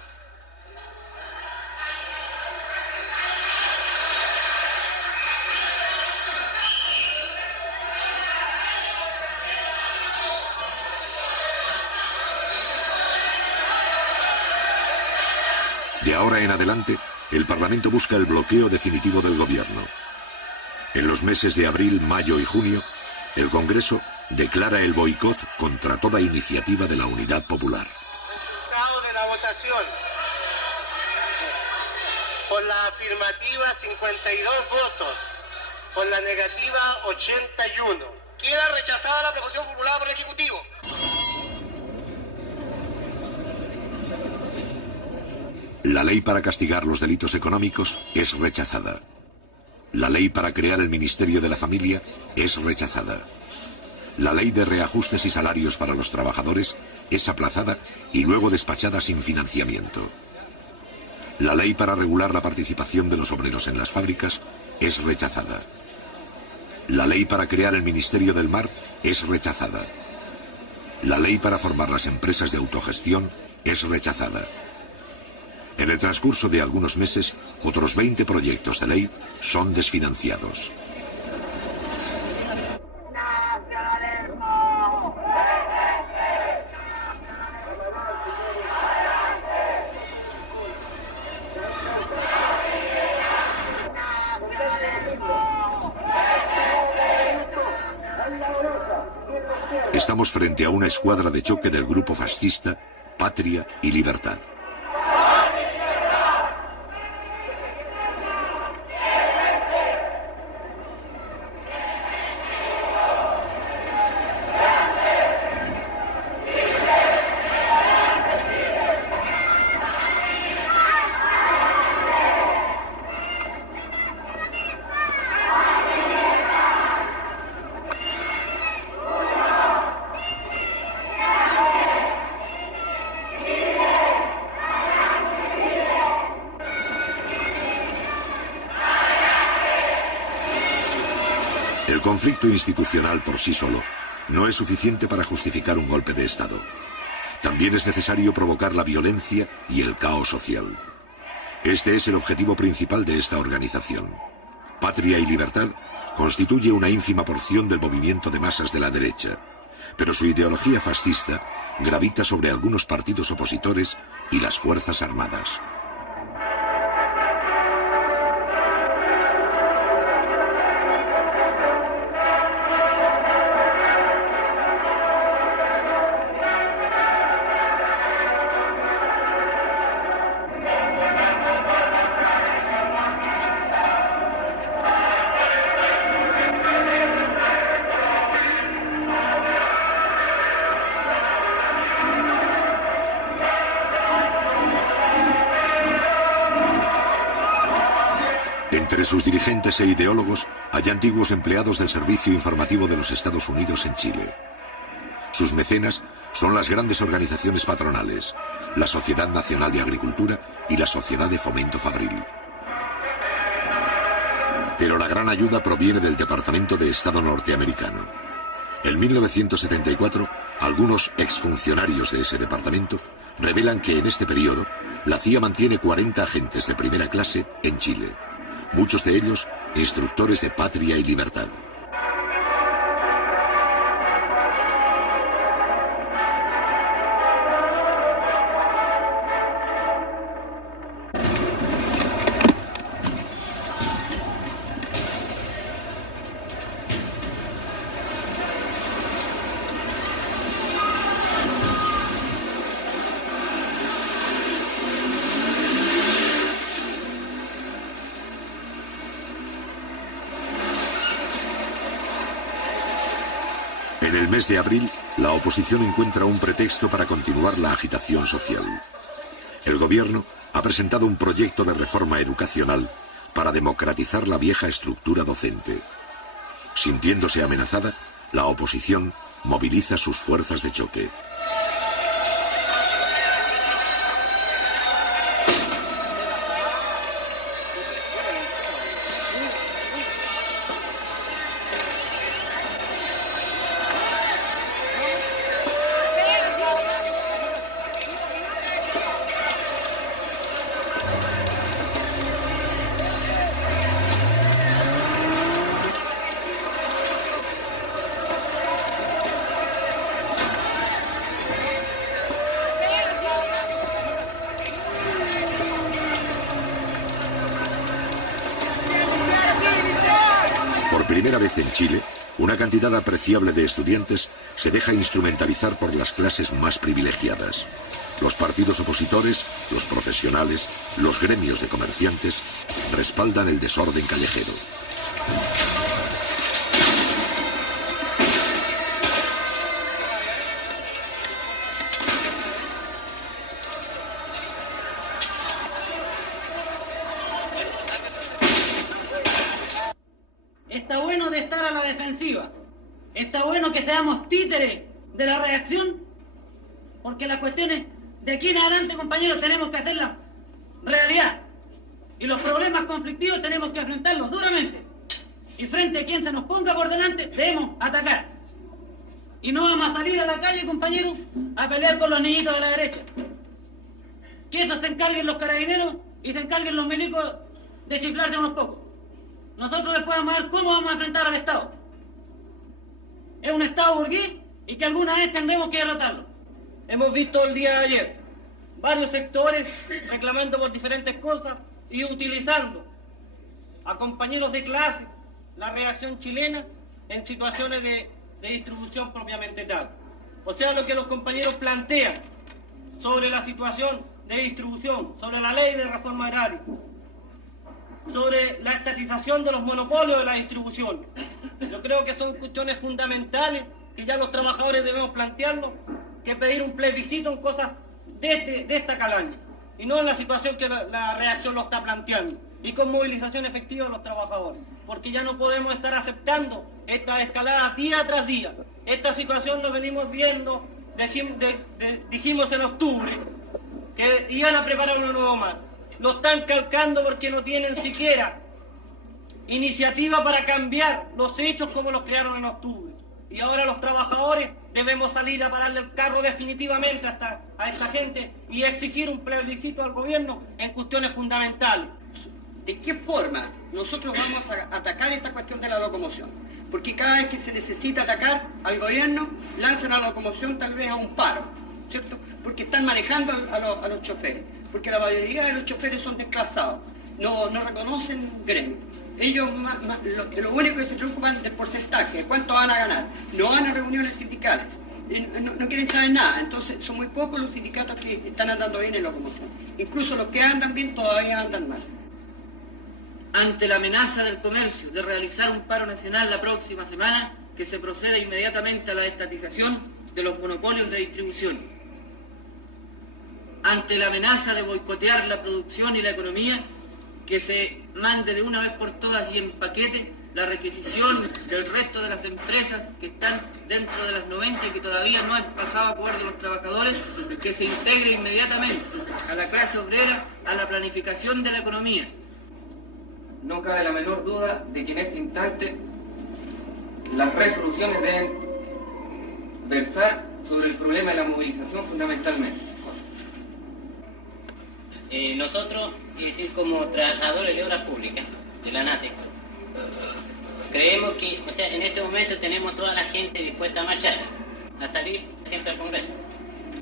De ahora en adelante, el Parlamento busca el bloqueo definitivo del gobierno. En los meses de abril, mayo y junio, el Congreso declara el boicot contra toda iniciativa de la Unidad Popular. Resultado de la votación. Por la afirmativa 52 votos, por la negativa 81. Queda rechazada la proposición formulada por el Ejecutivo. La ley para castigar los delitos económicos es rechazada. La ley para crear el Ministerio de la Familia es rechazada. La ley de reajustes y salarios para los trabajadores es aplazada y luego despachada sin financiamiento. La ley para regular la participación de los obreros en las fábricas es rechazada. La ley para crear el Ministerio del Mar es rechazada. La ley para formar las empresas de autogestión es rechazada. En el transcurso de algunos meses, otros 20 proyectos de ley son desfinanciados. Estamos frente a una escuadra de choque del grupo fascista Patria y Libertad. El conflicto institucional por sí solo no es suficiente para justificar un golpe de Estado. También es necesario provocar la violencia y el caos social. Este es el objetivo principal de esta organización. Patria y Libertad constituye una ínfima porción del movimiento de masas de la derecha, pero su ideología fascista gravita sobre algunos partidos opositores y las Fuerzas Armadas. sus dirigentes e ideólogos hay antiguos empleados del Servicio Informativo de los Estados Unidos en Chile. Sus mecenas son las grandes organizaciones patronales, la Sociedad Nacional de Agricultura y la Sociedad de Fomento Fabril. Pero la gran ayuda proviene del Departamento de Estado norteamericano. En 1974, algunos exfuncionarios de ese departamento revelan que en este periodo la CIA mantiene 40 agentes de primera clase en Chile, muchos de ellos instructores de Patria y Libertad. En el mes de abril, la oposición encuentra un pretexto para continuar la agitación social. El gobierno ha presentado un proyecto de reforma educacional para democratizar la vieja estructura docente. Sintiéndose amenazada, la oposición moviliza sus fuerzas de choque. Por primera vez en Chile, una cantidad apreciable de estudiantes se deja instrumentalizar por las clases más privilegiadas. Los partidos opositores, los profesionales, los gremios de comerciantes respaldan el desorden callejero. Está bueno de estar a la defensiva. Está bueno que seamos títeres de la reacción, porque las cuestiones de aquí en adelante, compañeros, tenemos que hacerlas realidad. Y los problemas conflictivos tenemos que enfrentarlos duramente. Y frente a quien se nos ponga por delante, debemos atacar. Y no vamos a salir a la calle, compañeros, a pelear con los niñitos de la derecha. Que eso se encarguen los carabineros y se encarguen los milicos de chiflar de unos pocos. Nosotros después vamos a ver cómo vamos a enfrentar al Estado. Es un Estado burgués y que alguna vez tendremos que derrotarlo. Hemos visto el día de ayer varios sectores reclamando por diferentes cosas y utilizando a compañeros de clase la reacción chilena en situaciones de distribución propiamente tal. O sea, lo que los compañeros plantean sobre la situación de distribución, sobre la ley de reforma agraria, sobre la estatización de los monopolios de la distribución. Yo creo que son cuestiones fundamentales que ya los trabajadores debemos plantearnos, que pedir un plebiscito en cosas de esta calaña, y no en la situación que la reacción lo está planteando, y con movilización efectiva de los trabajadores, porque ya no podemos estar aceptando esta escalada día tras día. Esta situación lo venimos viendo, dijimos en octubre, que iban a preparar uno nuevo más. Lo están calcando porque no tienen siquiera iniciativa para cambiar los hechos como los crearon en octubre. Y ahora los trabajadores debemos salir a pararle el carro definitivamente a esta gente y exigir un plebiscito al gobierno en cuestiones fundamentales. ¿De qué forma nosotros vamos a atacar esta cuestión de la locomoción? Porque cada vez que se necesita atacar al gobierno, lanzan a la locomoción tal vez a un paro, ¿cierto? Porque están manejando a los choferes. Porque la mayoría de los choferes son desclasados, no reconocen gremio. Ellos lo único que se preocupan del porcentaje, de cuánto van a ganar. No van a reuniones sindicales, no quieren saber nada. Entonces son muy pocos los sindicatos que están andando bien en locomoción. Incluso los que andan bien todavía andan mal. Ante la amenaza del comercio de realizar un paro nacional la próxima semana, que se proceda inmediatamente a la estatización de los monopolios de distribución. Ante la amenaza de boicotear la producción y la economía, que se mande de una vez por todas y en paquete la requisición del resto de las empresas que están dentro de las 90 y que todavía no han pasado a poder de los trabajadores, que se integre inmediatamente a la clase obrera, a la planificación de la economía. No cabe la menor duda de que en este instante las resoluciones deben versar sobre el problema de la movilización fundamentalmente. Nosotros, es decir, como trabajadores de obras públicas, de la ANATE, creemos que, o sea, en este momento tenemos toda la gente dispuesta a marchar, a salir siempre al Congreso.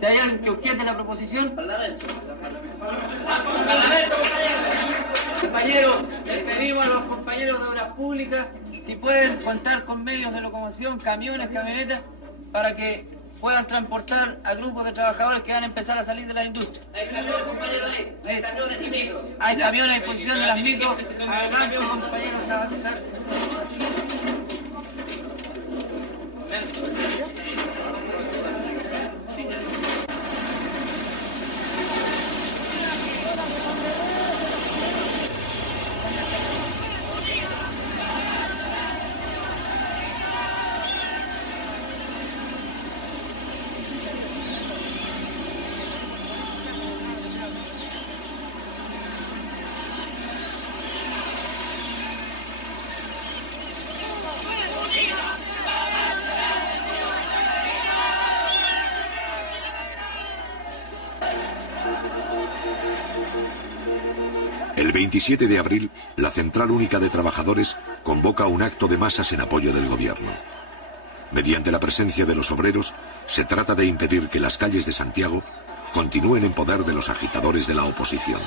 ¿Si hay alguien que objete la proposición? Parlamento. Compañeros, les pedimos a los compañeros de obras públicas si pueden contar con medios de locomoción, camiones, camionetas, para que puedan transportar a grupos de trabajadores que van a empezar a salir de la industria. Hay camiones, compañeros, hay camiones y micros. Hay camiones a disposición de las micros. Adelante, compañeros, a avanzar. El 27 de abril, la Central Única de Trabajadores convoca un acto de masas en apoyo del gobierno. Mediante la presencia de los obreros, se trata de impedir que las calles de Santiago continúen en poder de los agitadores de la oposición.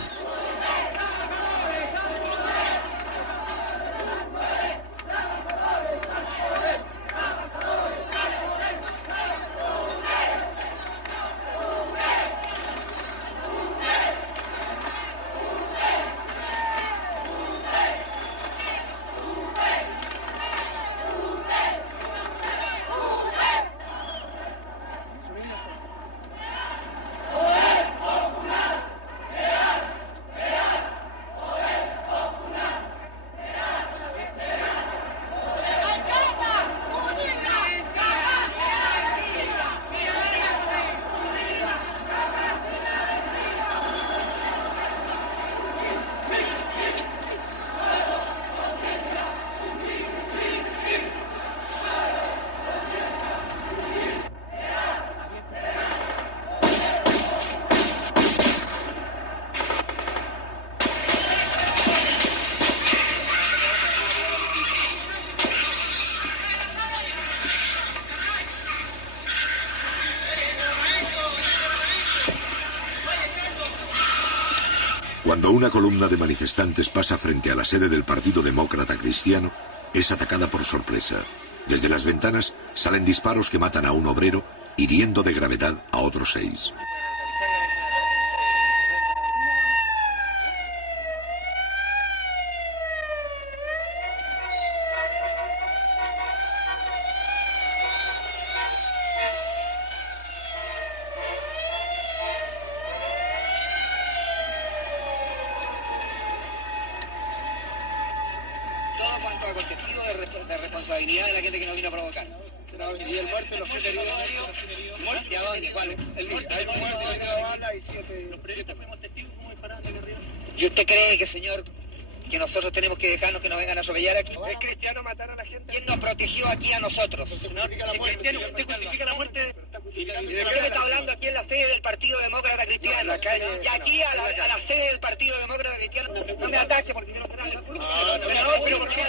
Cuando una columna de manifestantes pasa frente a la sede del Partido Demócrata Cristiano, es atacada por sorpresa. Desde las ventanas salen disparos que matan a un obrero, hiriendo de gravedad a otros 6. De responsabilidad de la gente que nos vino a provocar. ¿Y el muerto, los 7 heridos? ¿Y a dónde? ¿Cuál? El muerto. Hay un muerto, hay una bala y 7. Los periodistas fuimos testigos, ¿cómo dispararon de arriba? ¿Y usted cree que, señor, que nosotros tenemos que dejarnos que nos vengan a atropellar aquí? ¿Es cristiano matar a la gente? ¿Quién nos protegió aquí a nosotros? Cristiano, usted justifica la muerte. Creo que está hablando aquí en la sede del Partido Demócrata Cristiano. Y aquí a la sede del Partido Demócrata Cristiano. No me ataque porque yo no sé nada. No, pero ¿por qué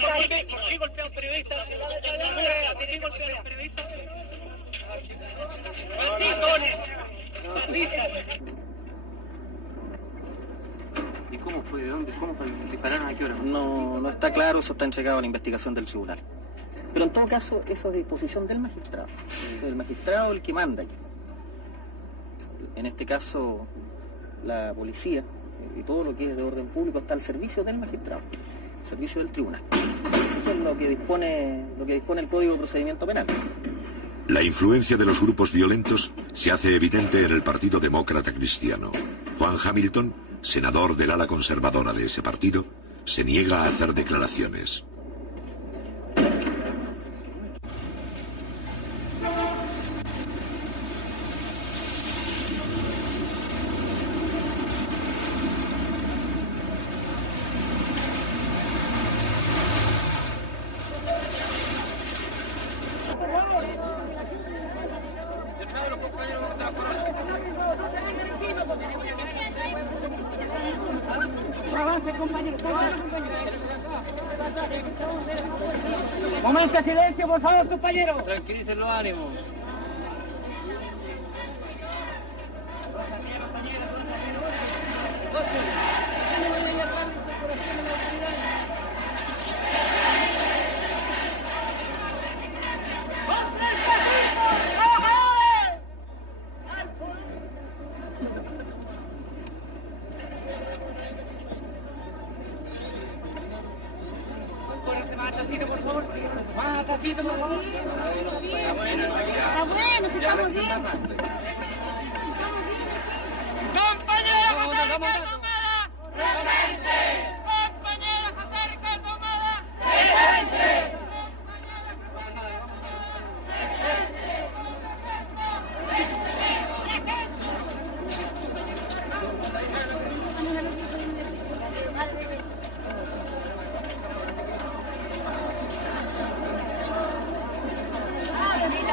golpea a un periodista? ¿Por qué golpea a los periodistas? ¿Y cómo fue? ¿De dónde? ¿Cómo dispararon? ¿A qué hora? No está claro, eso está entregado a la investigación del tribunal. Pero en todo caso, eso es de disposición del magistrado. El magistrado el que manda. En este caso, la policía y todo lo que es de orden público está al servicio del magistrado, al servicio del tribunal. Eso es lo que dispone el Código de Procedimiento Penal. La influencia de los grupos violentos se hace evidente en el Partido Demócrata Cristiano. Juan Hamilton, senador del ala conservadora de ese partido, se niega a hacer declaraciones. Momento de silencio, por favor, compañeros. Tranquilicen los ánimos. Está bueno, si estamos bien. ¡Compañero José Ricardo Ahumada! ¡Presente! ¡Compañero José Ricardo Ahumada! ¡Presente!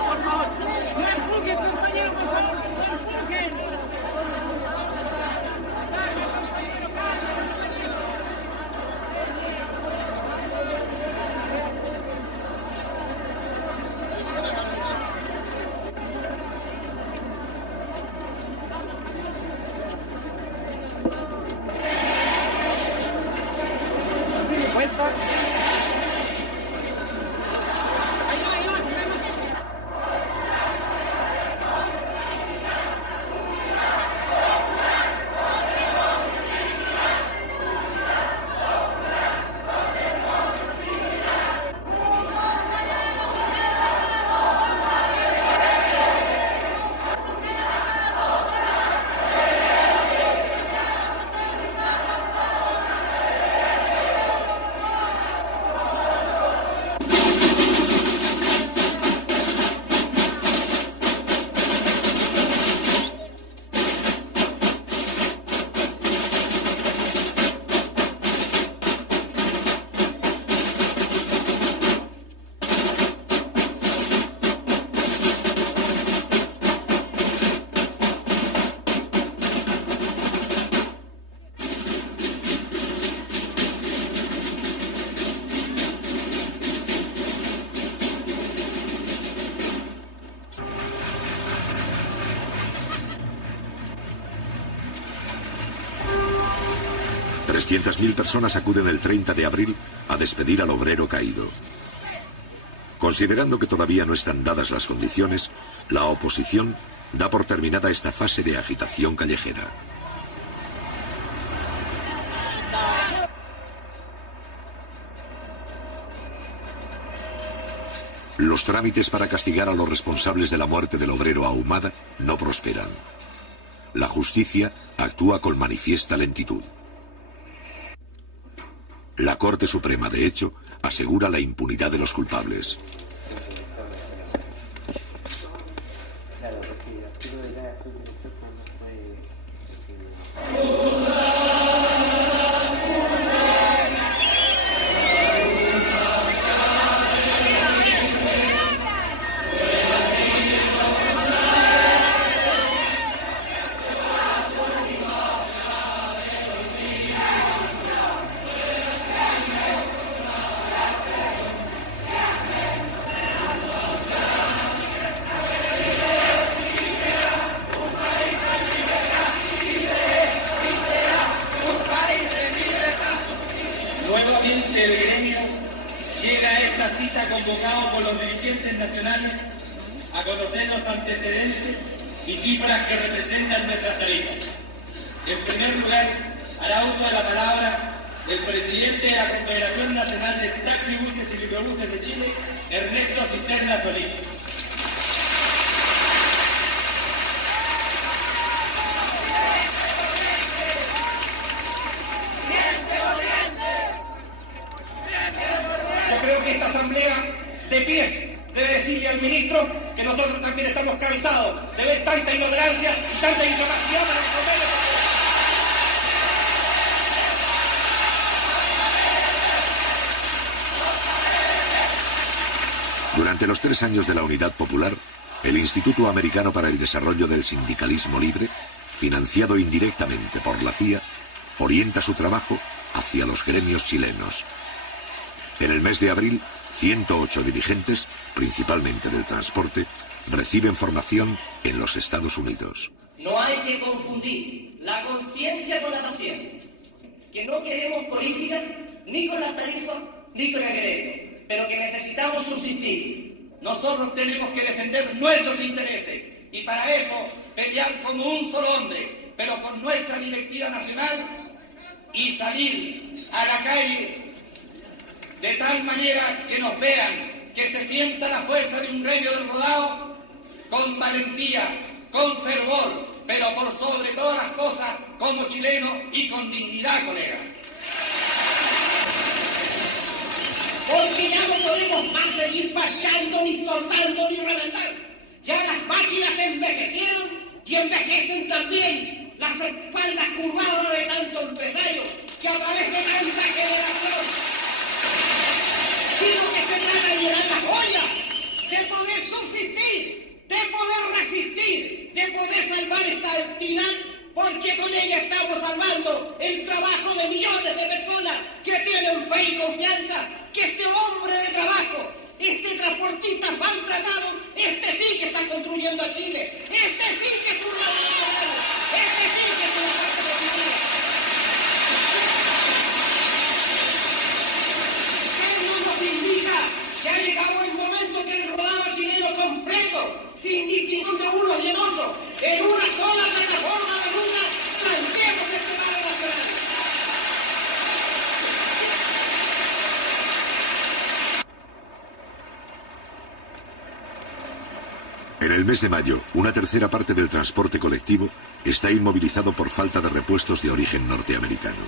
Por favor, no empujen, compañero, por favor, no empujen. Mil personas acuden el 30 de abril a despedir al obrero caído. Considerando que todavía no están dadas las condiciones, la oposición da por terminada esta fase de agitación callejera. Los trámites para castigar a los responsables de la muerte del obrero Ahumada no prosperan. La justicia actúa con manifiesta lentitud. La Corte Suprema, de hecho, asegura la impunidad de los culpables. Convocado por los dirigentes nacionales a conocer los antecedentes y cifras que representan nuestras tarifas. En primer lugar, hará uso de la palabra el presidente de la Confederación Nacional de Taxibuses y Microbuses de Chile, Ernesto Cisterna Solís. decirle al ministro que nosotros también estamos cansados de ver tanta inoperancia y tanta incapacidad para resolver. Durante los 3 años de la Unidad Popular, el Instituto Americano para el Desarrollo del Sindicalismo Libre, financiado indirectamente por la CIA, orienta su trabajo hacia los gremios chilenos. En el mes de abril, 108 dirigentes, principalmente del transporte, reciben formación en los Estados Unidos. No hay que confundir la conciencia con la paciencia. Que no queremos política ni con las tarifas ni con el gremio, pero que necesitamos subsistir. Nosotros tenemos que defender nuestros intereses y para eso pelear como un solo hombre, pero con nuestra directiva nacional y salir a la calle de tal manera que nos vean, que se sienta la fuerza de un gremio del rodado con valentía, con fervor, pero por sobre todas las cosas como chilenos y con dignidad, colega. Porque ya no podemos más seguir parchando, ni soldando, ni reventando. Ya las máquinas envejecieron y envejecen también las espaldas curvadas de tanto empresario que a través de tanta generación, sino que se trata de llenar las ollas, de poder subsistir, de poder resistir, de poder salvar esta actividad, porque con ella estamos salvando el trabajo de millones de personas que tienen fe y confianza que este hombre de trabajo, este transportista maltratado, este sí que está construyendo a Chile, este sí que es un revolucionario, este sí que es una parte positiva. Carlos nos indica que ha llegado el momento que el rodado chileno completo, sin distinción de unos y en otros, en una sola plataforma de lucha, planteemos este paro nacional. En el mes de mayo, una tercera parte del transporte colectivo está inmovilizado por falta de repuestos de origen norteamericano.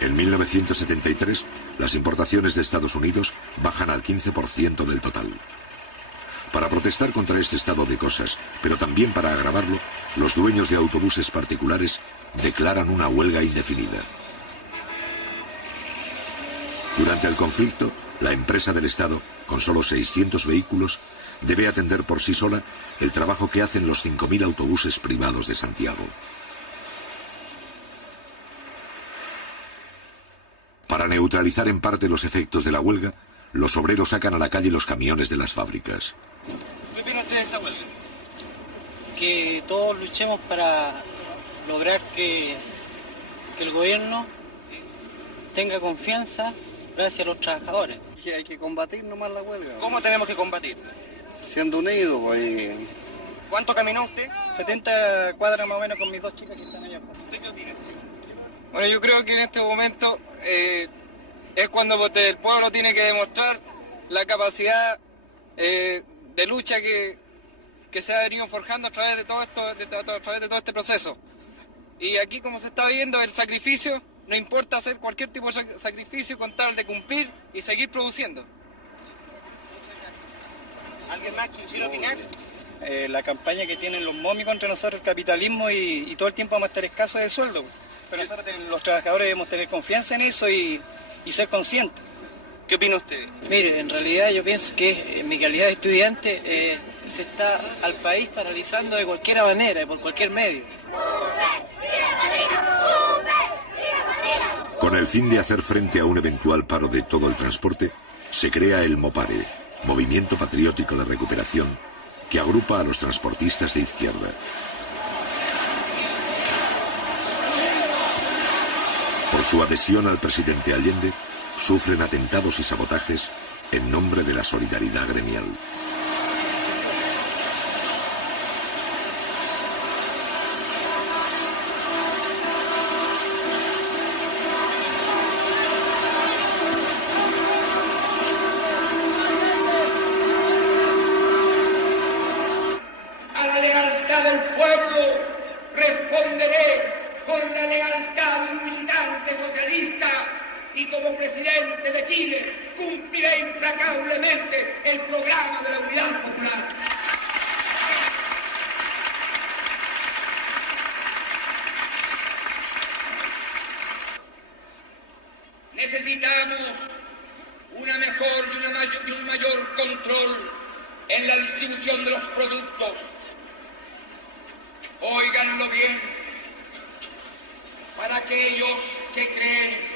En 1973, las importaciones de Estados Unidos bajan al 15% del total. Para protestar contra este estado de cosas, pero también para agravarlo, los dueños de autobuses particulares declaran una huelga indefinida. Durante el conflicto, la empresa del Estado, con solo 600 vehículos, debe atender por sí sola el trabajo que hacen los 5.000 autobuses privados de Santiago. Para neutralizar en parte los efectos de la huelga, los obreros sacan a la calle los camiones de las fábricas. ¿Qué opina usted de esta huelga? Que todos luchemos para lograr que el gobierno tenga confianza gracias a los trabajadores. Que hay que combatir nomás la huelga. ¿Cómo tenemos que combatir? Siendo unidos, pues. ¿Cuánto caminó usted? 70 cuadras más o menos con mis 2 chicas que están allá. ¿Usted qué opina? Bueno, yo creo que en este momento es cuando el pueblo tiene que demostrar la capacidad de lucha que se ha venido forjando a través de todo esto, a través de todo este proceso. Y aquí, como se está viendo, el sacrificio, no importa hacer cualquier tipo de sacrificio con tal de cumplir y seguir produciendo. ¿Alguien más quisiera opinar? La campaña que tienen los momis contra nosotros, el capitalismo, y todo el tiempo vamos a estar escasos de sueldo. Pero nosotros, los trabajadores, debemos tener confianza en eso y ser conscientes. ¿Qué opina usted? Mire, en realidad yo pienso que en mi calidad de estudiante se está al país paralizando de cualquier manera y por cualquier medio. Con el fin de hacer frente a un eventual paro de todo el transporte, se crea el MOPARE, Movimiento Patriótico de Recuperación, que agrupa a los transportistas de izquierda. Por su adhesión al presidente Allende, sufren atentados y sabotajes en nombre de la solidaridad gremial. A la lealtad del pueblo responderé con la lealtad de un militante socialista y como como presidente de Chile cumpliré implacablemente el programa de la Unidad Popular. Necesitamos una mejor y un mayor control en la distribución de los productos. Óiganlo bien, para aquellos que creen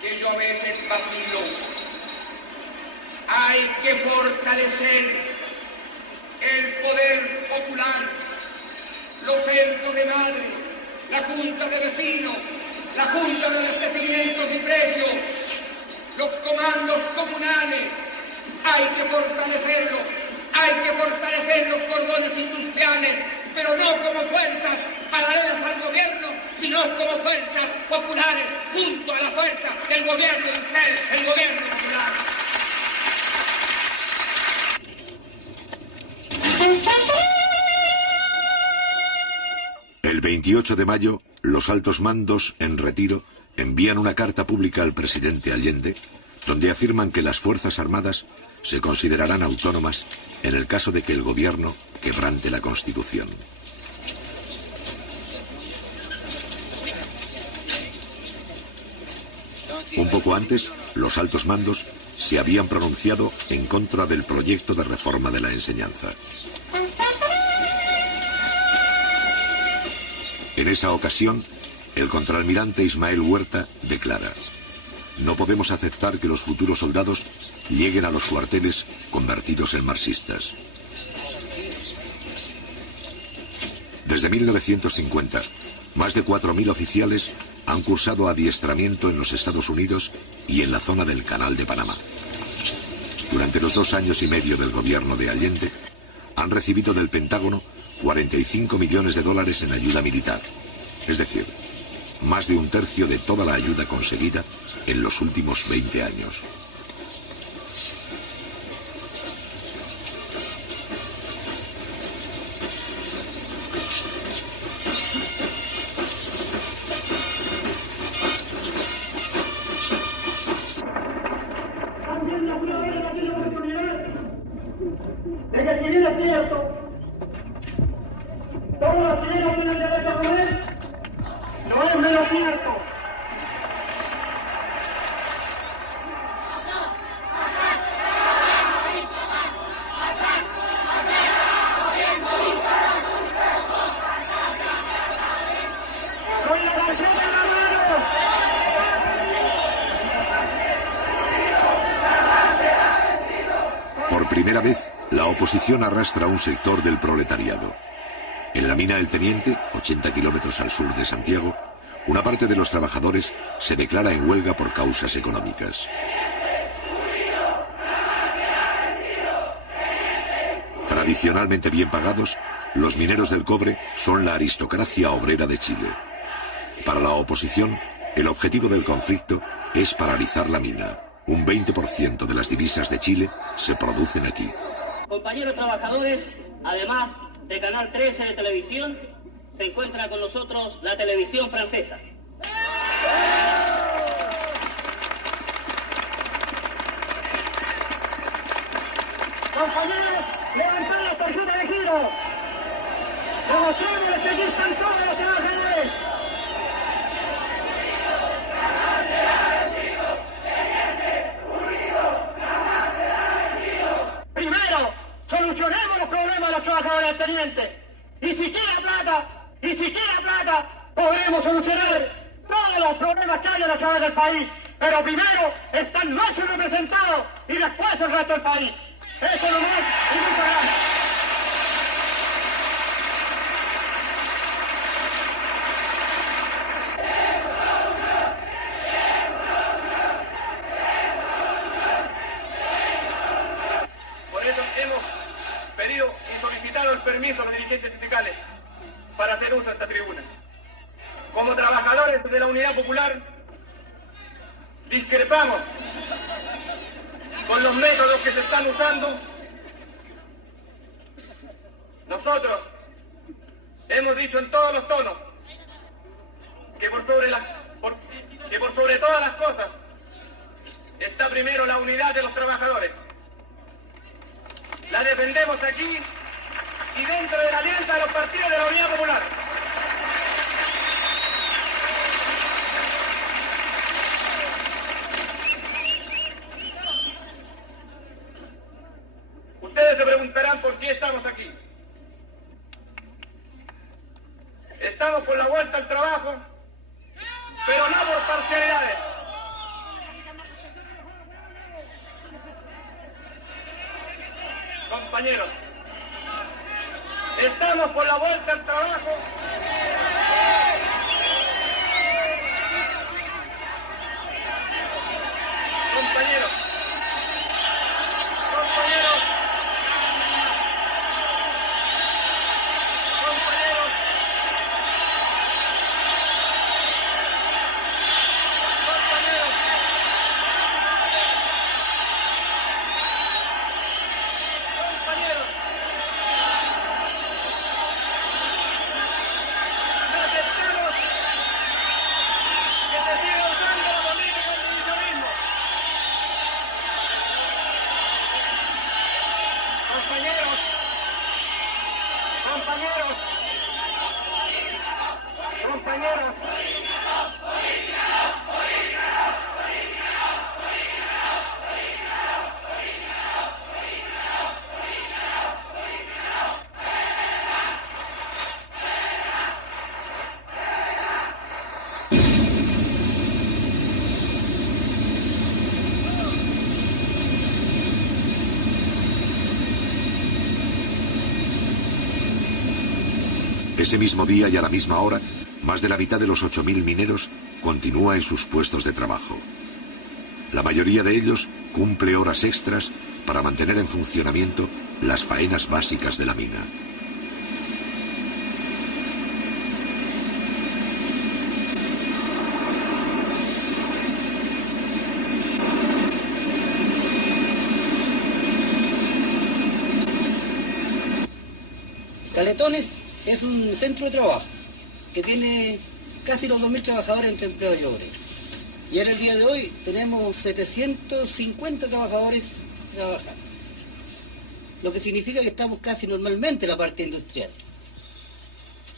que yo a veces vacilo, hay que fortalecer el poder popular, los centros de madre, la junta de vecinos, la junta de abastecimientos y precios, los comandos comunales. Hay que fortalecerlos, hay que fortalecer los cordones industriales, pero no como fuerzas paralelas al gobierno, sino como fuerzas populares, junto a la fuerza del gobierno de ustedes, el gobierno popular. El 28 de mayo, los altos mandos, en retiro, envían una carta pública al presidente Allende, donde afirman que las Fuerzas Armadas se considerarán autónomas en el caso de que el gobierno quebrante la Constitución. Un poco antes, los altos mandos se habían pronunciado en contra del proyecto de reforma de la enseñanza. En esa ocasión, el contraalmirante Ismael Huerta declara: no podemos aceptar que los futuros soldados lleguen a los cuarteles convertidos en marxistas. Desde 1950, más de 4.000 oficiales han cursado adiestramiento en los Estados Unidos y en la zona del Canal de Panamá. Durante los 2 años y medio del gobierno de Allende, han recibido del Pentágono $45 millones en ayuda militar, es decir, más de 1/3 de toda la ayuda conseguida en los últimos 20 años. Desde que viene cierto, todos los chilenos tienen derecho a comer, no es menos cierto. Con la canción en la mano. Por primera vez, la oposición arrastra a un sector del proletariado. En la mina El Teniente, 80 kilómetros al sur de Santiago, una parte de los trabajadores se declara en huelga por causas económicas. Tradicionalmente bien pagados, los mineros del cobre son la aristocracia obrera de Chile. Para la oposición, el objetivo del conflicto es paralizar la mina. Un 20% de las divisas de Chile se producen aquí. Compañeros trabajadores, además de Canal 13 de televisión, se encuentra con nosotros la televisión francesa. Compañeros, levantad la tarjeta de giro. Demostremos que aquí están todos los trabajadores. Primero, solucionemos los problemas de los trabajadores del Teniente. Y si queda plata, podremos solucionar todos los problemas que hay a través del país. Pero primero están nuestros representados y después el resto del país. Eso nomás y muchas gracias. Por eso hemos pedido y solicitado el permiso a los dirigentes sindicales para hacer uso de esta tribuna. Como trabajadores de la Unidad Popular, discrepamos con los métodos que se están usando. Nosotros hemos dicho en todos los tonos que por sobre las que por sobre todas las cosas está primero la unidad de los trabajadores. La defendemos aquí y dentro de la alianza de los partidos de la Unidad Popular. Ustedes se preguntarán por qué estamos aquí. Estamos por la vuelta al trabajo, pero no por parcialidades. Compañeros, estamos por la vuelta al trabajo. Compañeros, compañeros, compañeros, compañeros, compañeros, necesitamos que se siga usando la política del divisionismo. Compañeros, compañeros, compañeros. Ese mismo día y a la misma hora, más de la mitad de los 8.000 mineros continúa en sus puestos de trabajo. La mayoría de ellos cumple horas extras para mantener en funcionamiento las faenas básicas de la mina. Caletones es un centro de trabajo que tiene casi los 2.000 trabajadores entre empleados y obreros. Y en el día de hoy tenemos 750 trabajadores trabajando. Lo que significa que estamos casi normalmente en la parte industrial.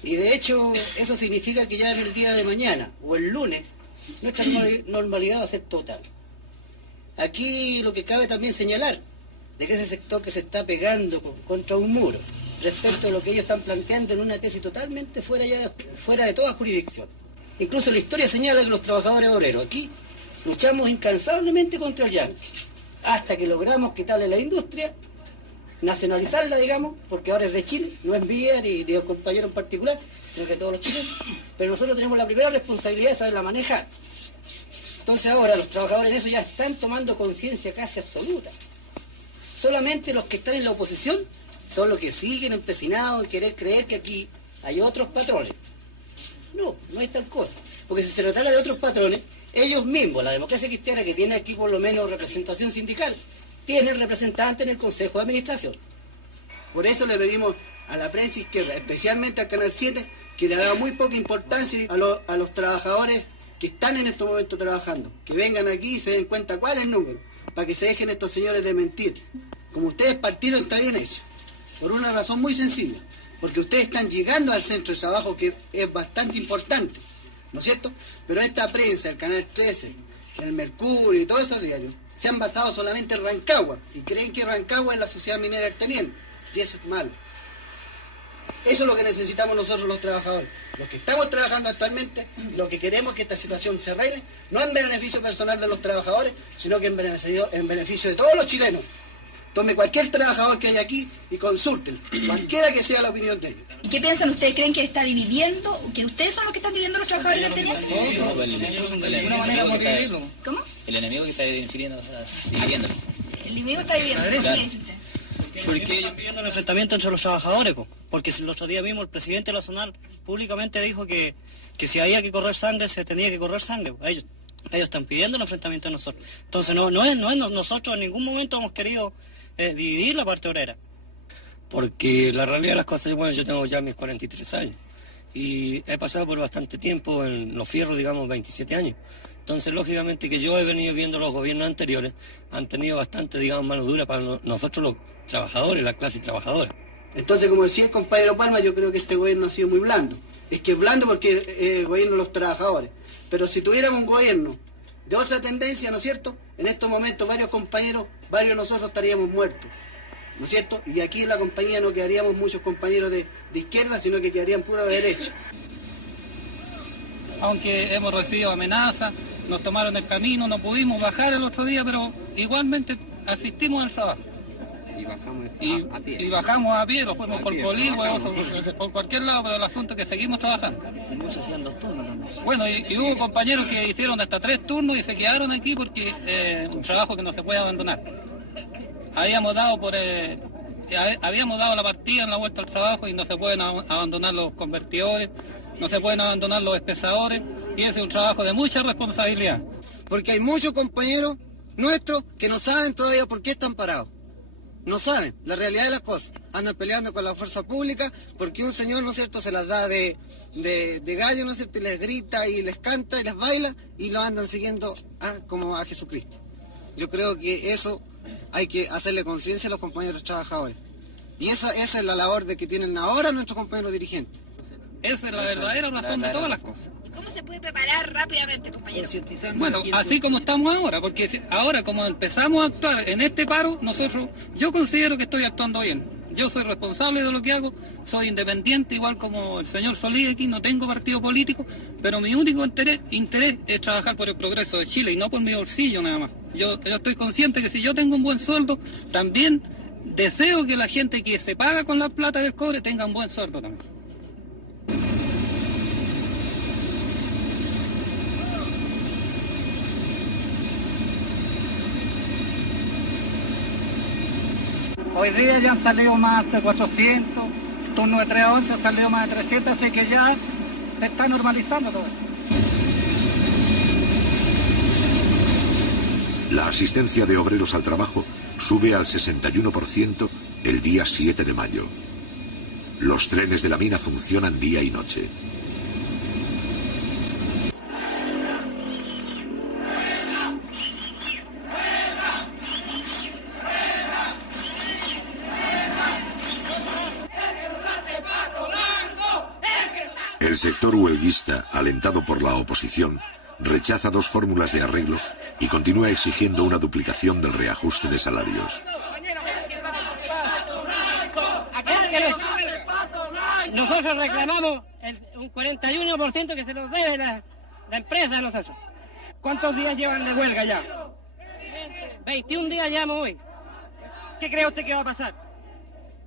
Y de hecho, eso significa que ya en el día de mañana o el lunes, nuestra normalidad va a ser total. Aquí lo que cabe también señalar, de que ese sector que se está pegando contra un muro, respecto a lo que ellos están planteando en una tesis totalmente fuera de toda jurisdicción. Incluso la historia señala que los trabajadores obreros aquí luchamos incansablemente contra el yanqui, hasta que logramos quitarle la industria, nacionalizarla, digamos, porque ahora es de Chile, no es mía ni de un compañero en particular, sino que de todos los chilenos, pero nosotros tenemos la primera responsabilidad de saberla manejar. Entonces ahora los trabajadores en eso ya están tomando conciencia casi absoluta. Solamente los que están en la oposición son los que siguen empecinados en querer creer que aquí hay otros patrones. No, no hay tal cosa. Porque si se tratara de otros patrones, ellos mismos, la democracia cristiana, que tiene aquí por lo menos representación sindical, tiene representante en el Consejo de Administración. Por eso le pedimos a la prensa izquierda, especialmente al Canal 7, que le ha dado muy poca importancia a los trabajadores que están en estos momentos trabajando. Que vengan aquí y se den cuenta cuál es el número, para que se dejen estos señores de mentir. Como ustedes partieron, está bien hecho. Por una razón muy sencilla, porque ustedes están llegando al centro de trabajo, que es bastante importante, ¿no es cierto? Pero esta prensa, el Canal 13, el Mercurio y todos esos diarios, se han basado solamente en Rancagua, y creen que Rancagua es la sociedad minera del teniente, y eso es malo. Eso es lo que necesitamos nosotros los trabajadores. Los que estamos trabajando actualmente, lo que queremos es que esta situación se arregle, no en beneficio personal de los trabajadores, sino que en beneficio de todos los chilenos. Tome cualquier trabajador que haya aquí y consulten, cualquiera que sea la opinión de ellos. ¿Y qué piensan ustedes? ¿Creen que está dividiendo? ¿Que ustedes son los que están dividiendo los trabajadores del teniente? ¿Cómo? El enemigo que está dividiendo. El enemigo está dividiendo. ¿Qué dice usted? Porque ellos pidiendo el enfrentamiento entre los trabajadores, porque el otro día mismo el presidente nacional públicamente dijo que si había que correr sangre, se tenía que correr sangre. Ellos están pidiendo el enfrentamiento a nosotros. Entonces nosotros en ningún momento hemos querido dividir la parte obrera. Porque la realidad de las cosas, bueno, yo tengo ya mis 43 años y he pasado por bastante tiempo en los fierros, digamos 27 años. Entonces, lógicamente que yo he venido viendo los gobiernos anteriores, han tenido bastante, digamos, mano dura para nosotros los trabajadores, la clase trabajadora. Entonces, como decía el compañero Palma, yo creo que este gobierno ha sido muy blando. Es que es blando porque es el gobierno de los trabajadores. Pero si tuviéramos un gobierno de otra tendencia, ¿no es cierto? En estos momentos varios compañeros, varios de nosotros estaríamos muertos, ¿no es cierto? Y aquí en la compañía no quedaríamos muchos compañeros de izquierda, sino que quedarían pura de derecha. Aunque hemos recibido amenazas, nos tomaron el camino, no pudimos bajar el otro día, pero igualmente asistimos al trabajo. Y bajamos a pie, lo fuimos por Coligüe, por cualquier lado, pero el asunto es que seguimos trabajando. Y muchos hacían 2 turnos también. Bueno, y hubo compañeros que hicieron hasta 3 turnos y se quedaron aquí porque un trabajo que no se puede abandonar. Habíamos dado la partida en la vuelta al trabajo y no se pueden abandonar los convertidores, no se pueden abandonar los espesadores, y ese es un trabajo de mucha responsabilidad. Porque hay muchos compañeros nuestros que no saben todavía por qué están parados. No saben la realidad de las cosas. Andan peleando con la fuerza pública porque un señor, ¿no es cierto?, se las da de gallo, ¿no es cierto?, y les grita y les canta y les baila y lo andan siguiendo como a Jesucristo. Yo creo que eso hay que hacerle conciencia a los compañeros trabajadores. Y esa es la labor de que tienen ahora nuestros compañeros dirigentes. Esa es la verdadera razón de todas las cosas. ¿Cómo se puede preparar rápidamente, compañero? Bueno, así como estamos ahora, porque ahora como empezamos a actuar en este paro, yo considero que estoy actuando bien. Yo soy responsable de lo que hago, soy independiente, igual como el señor Solís aquí, no tengo partido político, pero mi único interés es trabajar por el progreso de Chile y no por mi bolsillo nada más. Yo estoy consciente que si yo tengo un buen sueldo, también deseo que la gente que se paga con la plata del cobre tenga un buen sueldo también. Hoy día ya han salido más de 400, turno de 3 a 11 han salido más de 300, así que ya se está normalizando todo esto. La asistencia de obreros al trabajo sube al 61% el día 7 de mayo. Los trenes de la mina funcionan día y noche. El sector huelguista, alentado por la oposición, rechaza 2 fórmulas de arreglo y continúa exigiendo una duplicación del reajuste de salarios. Nosotros reclamamos un 41% que se nos debe la empresa a nosotros. ¿Cuántos días llevan de huelga ya? 21 días llevamos hoy. ¿Qué cree usted que va a pasar?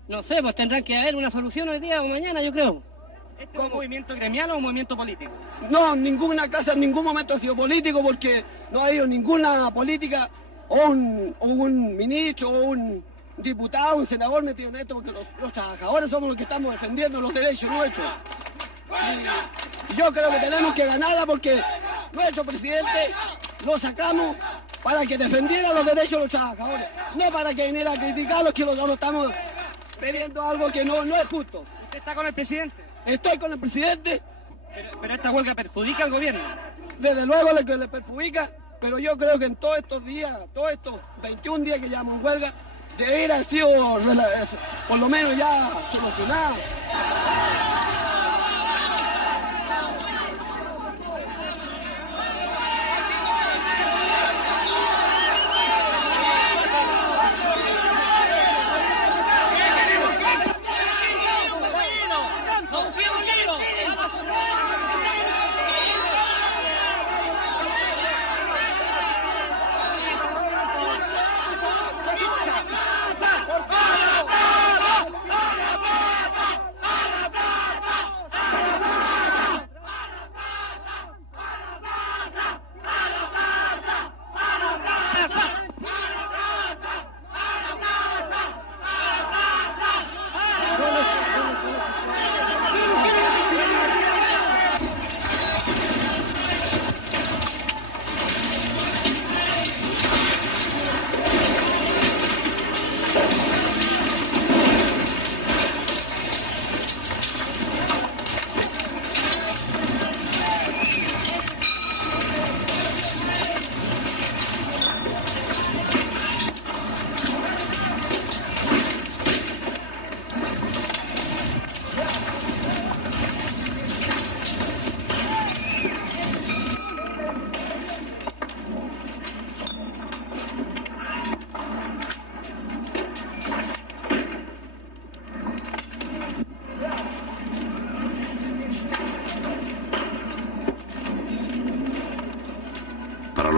No sé, pues tendrán que haber una solución hoy día o mañana, yo creo. ¿Este es un movimiento gremial o un movimiento político? No, ninguna casa en ningún momento ha sido político porque no ha habido ninguna política o un ministro o un diputado, un senador metido en esto, porque los trabajadores somos los que estamos defendiendo los derechos nuestros. Y yo creo que tenemos que ganarla porque nuestro presidente lo sacamos para que defendiera los derechos de los trabajadores, no para que viniera a criticarlos, que nosotros estamos pidiendo algo que no es justo. ¿Usted está con el presidente? Estoy con el presidente. Pero esta huelga perjudica al gobierno. Desde luego le perjudica, pero yo creo que en todos estos días, todos estos 21 días que llevamos en huelga, debería haber sido por lo menos ya solucionado.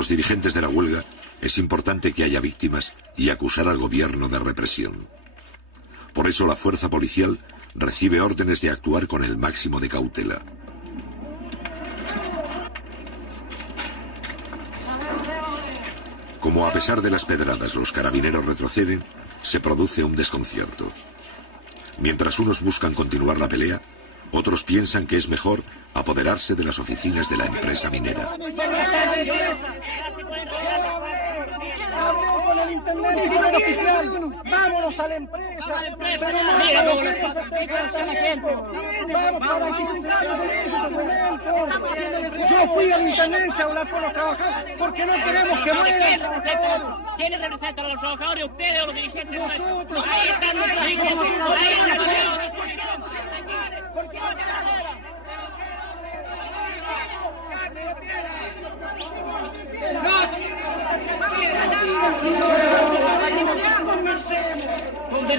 los dirigentes de la huelga, es importante que haya víctimas y acusar al gobierno de represión. Por eso la fuerza policial recibe órdenes de actuar con el máximo de cautela. Como a pesar de las pedradas los carabineros retroceden, se produce un desconcierto. Mientras unos buscan continuar la pelea, otros piensan que es mejor apoderarse de las oficinas de la empresa minera. Hablé con el intendente y con el oficial. Vámonos a la empresa. Pero no, vamos para aquí. Yo fui a la intendencia a hablar con los trabajadores porque no queremos que mueran. ¿Quiénes representan a los trabajadores? ¿Ustedes o los dirigentes? Nosotros. Ahí están los dirigentes. ¿Por qué no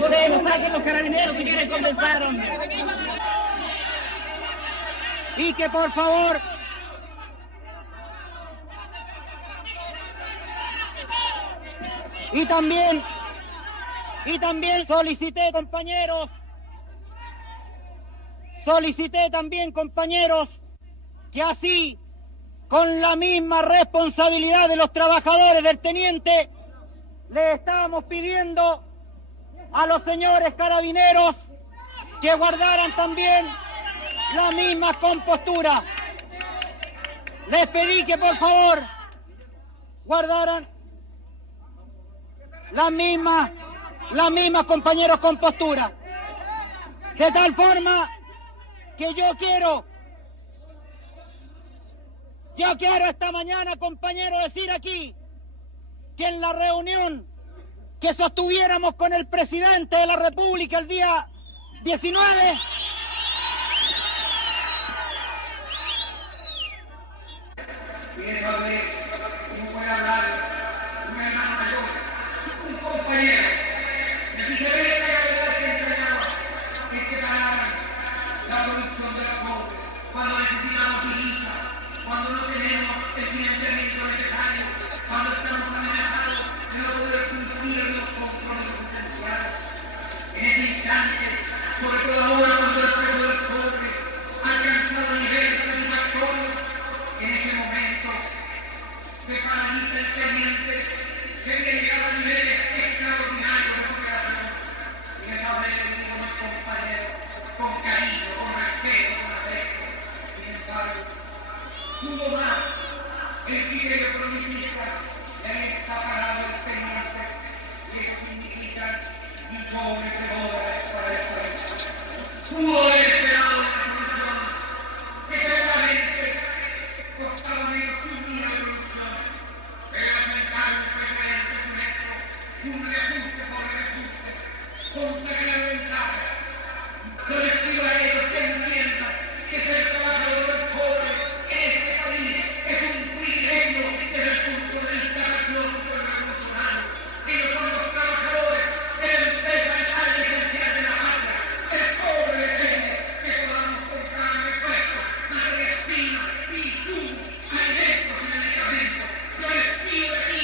Condensemos, saquen los carabineros si quieren condensar, hombre. Y que por favor y también solicité también compañeros que así con la misma responsabilidad de los trabajadores del teniente le estábamos pidiendo a los señores carabineros que guardaran también la misma compostura. Les pedí que por favor guardaran la misma compañeros compostura. De tal forma que yo quiero esta mañana, compañeros, decir aquí que en la reunión que sostuviéramos con el presidente de la República el día 19, cuando necesitamos divisa, cuando no tenemos el financiamiento necesario, cuando estamos amenazados de no poder cumplir los compromisos esenciales. En ese instante, sobre todo ahora cuando el precio del cobre ha alcanzado niveles satisfactorios, en ese momento se paraliza el teniente, se llega a niveles extraordinarios de operación. Y me hablé de mis compañeros con cariño, con respeto, con afecto. Hubo más el criterio economicista en esta parada del teniente, y eso significa millones de dólares para esta vez. Pudo haber esperado la solución, que seguramente costaba menos que un día de revolución, pero al mercado el presidente honesto, un reajuste por reajuste, con una gran ventaja. No les pido a ellos que entiendan que ser trabajador del pobre en este país es un privilegio desde el punto de vista económico y revolucionario. Ellos son los trabajadores de la empresa de tal licencia de la patria. El pobre depende que podamos comprar repuestos, materia prima, insumos, alimentos y medicamentos. Yo les pido aquí,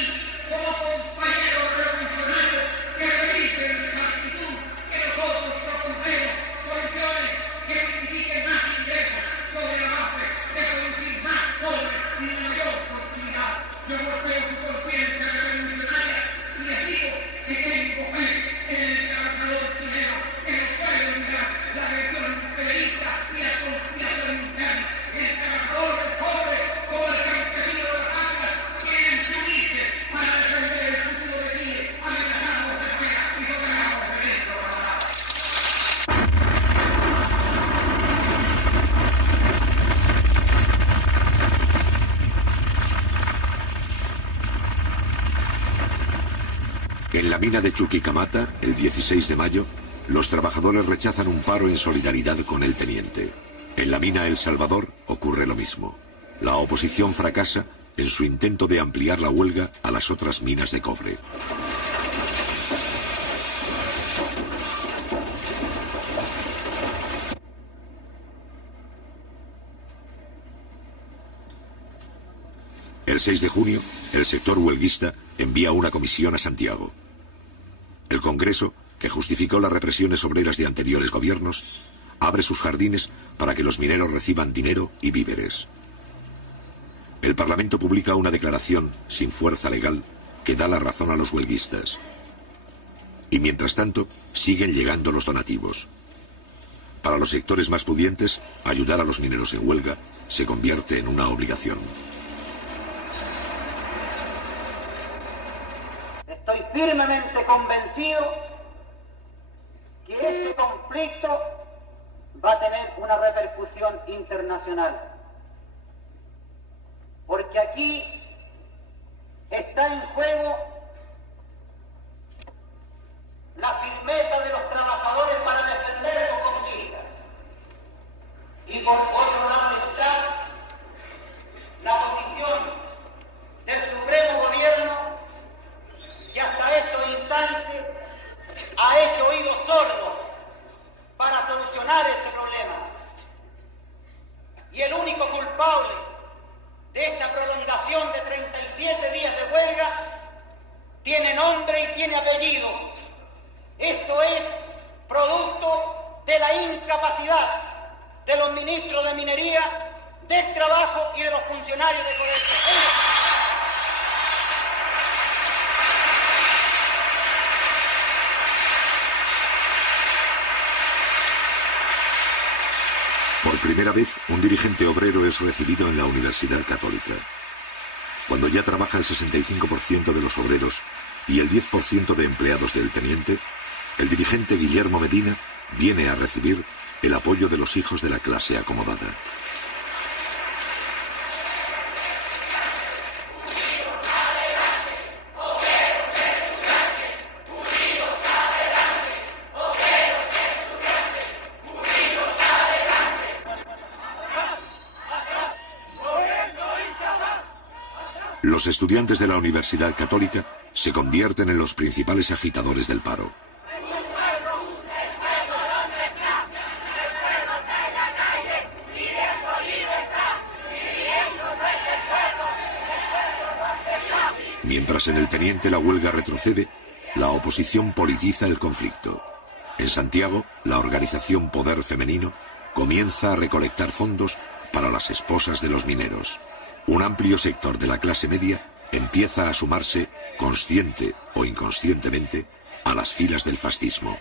como compañeros revolucionarios, que revisen la actitud que nosotros proponemos, soluciones que signifiquen más ingresos sobre la base de producir más pobres y de mayor oportunidad. Yo golpeo su conciencia revolucionaria y les digo que tengo fe en el trabajador chileno, que no puede olvidar la agresión imperialista y la conspiración interna. El trabajador del pobre, como el campesino de las áreas, quieren unirse para defender el futuro de Chile, amenazados de fuera y soterrados de dentro. En la mina de Chuquicamata, el 16 de mayo, los trabajadores rechazan un paro en solidaridad con el teniente. En la mina El Salvador ocurre lo mismo. La oposición fracasa en su intento de ampliar la huelga a las otras minas de cobre. El 6 de junio, el sector huelguista envía una comisión a Santiago. El Congreso, que justificó las represiones obreras de anteriores gobiernos, abre sus jardines para que los mineros reciban dinero y víveres. El Parlamento publica una declaración sin fuerza legal que da la razón a los huelguistas. Y mientras tanto, siguen llegando los donativos. Para los sectores más pudientes, ayudar a los mineros en huelga se convierte en una obligación. Estoy firmemente convencido que este conflicto va a tener una repercusión internacional. Porque aquí está en juego la firmeza de los trabajadores para defender su conquista. Y por otro lado está la posición del Supremo Gobierno, que hasta estos instantes ha hecho oídos sordos para solucionar este problema. Y el único culpable de esta prolongación de 37 días de huelga tiene nombre y tiene apellido. Esto es producto de la incapacidad de los ministros de Minería, del Trabajo y de los funcionarios de Codelco. Por primera vez, un dirigente obrero es recibido en la Universidad Católica. Cuando ya trabaja el 65% de los obreros y el 10% de empleados del teniente, el dirigente Guillermo Medina viene a recibir el apoyo de los hijos de la clase acomodada. Los estudiantes de la Universidad Católica se convierten en los principales agitadores del paro. Mientras en el teniente la huelga retrocede, la oposición politiza el conflicto. En Santiago, la organización Poder Femenino comienza a recolectar fondos para las esposas de los mineros. Un amplio sector de la clase media empieza a sumarse, consciente o inconscientemente, a las filas del fascismo.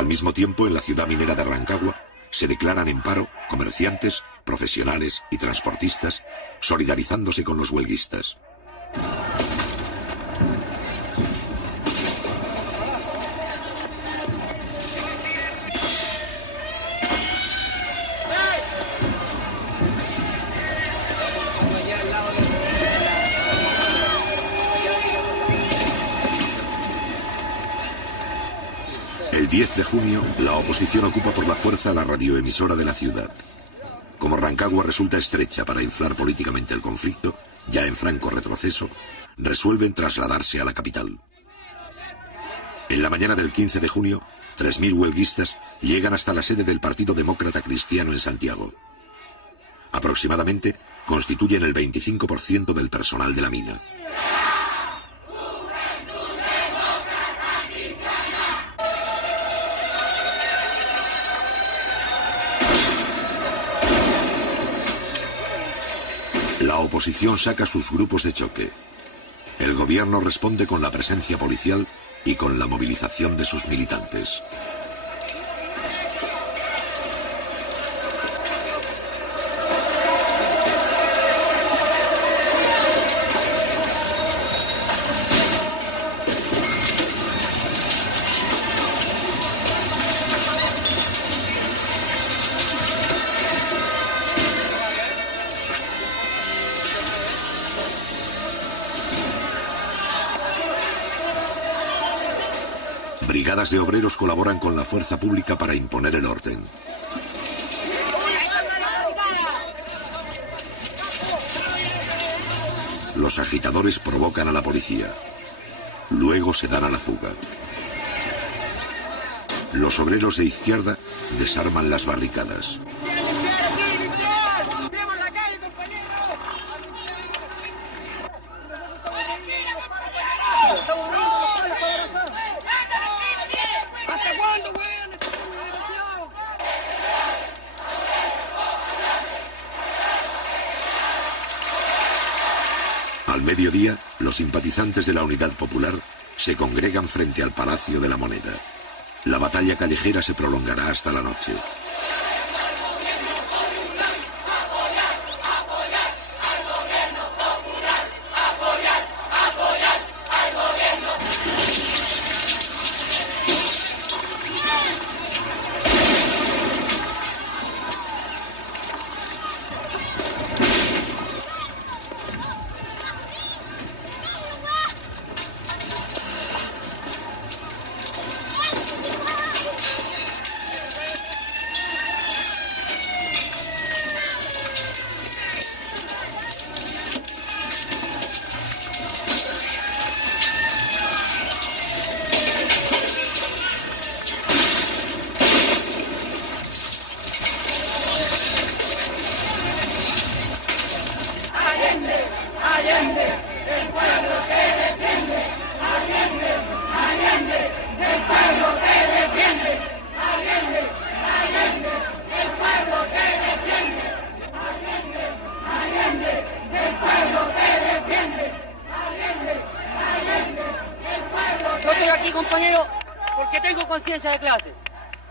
Al mismo tiempo, en la ciudad minera de Rancagua, se declaran en paro comerciantes, profesionales y transportistas, solidarizándose con los huelguistas. El 10 de junio, la oposición ocupa por la fuerza la radioemisora de la ciudad. Como Rancagua resulta estrecha para inflar políticamente el conflicto, ya en franco retroceso, resuelven trasladarse a la capital. En la mañana del 15 de junio, 3.000 huelguistas llegan hasta la sede del Partido Demócrata Cristiano en Santiago. Aproximadamente constituyen el 25% del personal de la mina. La oposición saca sus grupos de choque. El gobierno responde con la presencia policial y con la movilización de sus militantes. Brigadas de obreros colaboran con la fuerza pública para imponer el orden. Los agitadores provocan a la policía. Luego se dan a la fuga. Los obreros de izquierda desarman las barricadas. Al mediodía, los simpatizantes de la Unidad Popular se congregan frente al Palacio de la Moneda. La batalla callejera se prolongará hasta la noche. conciencia de clase,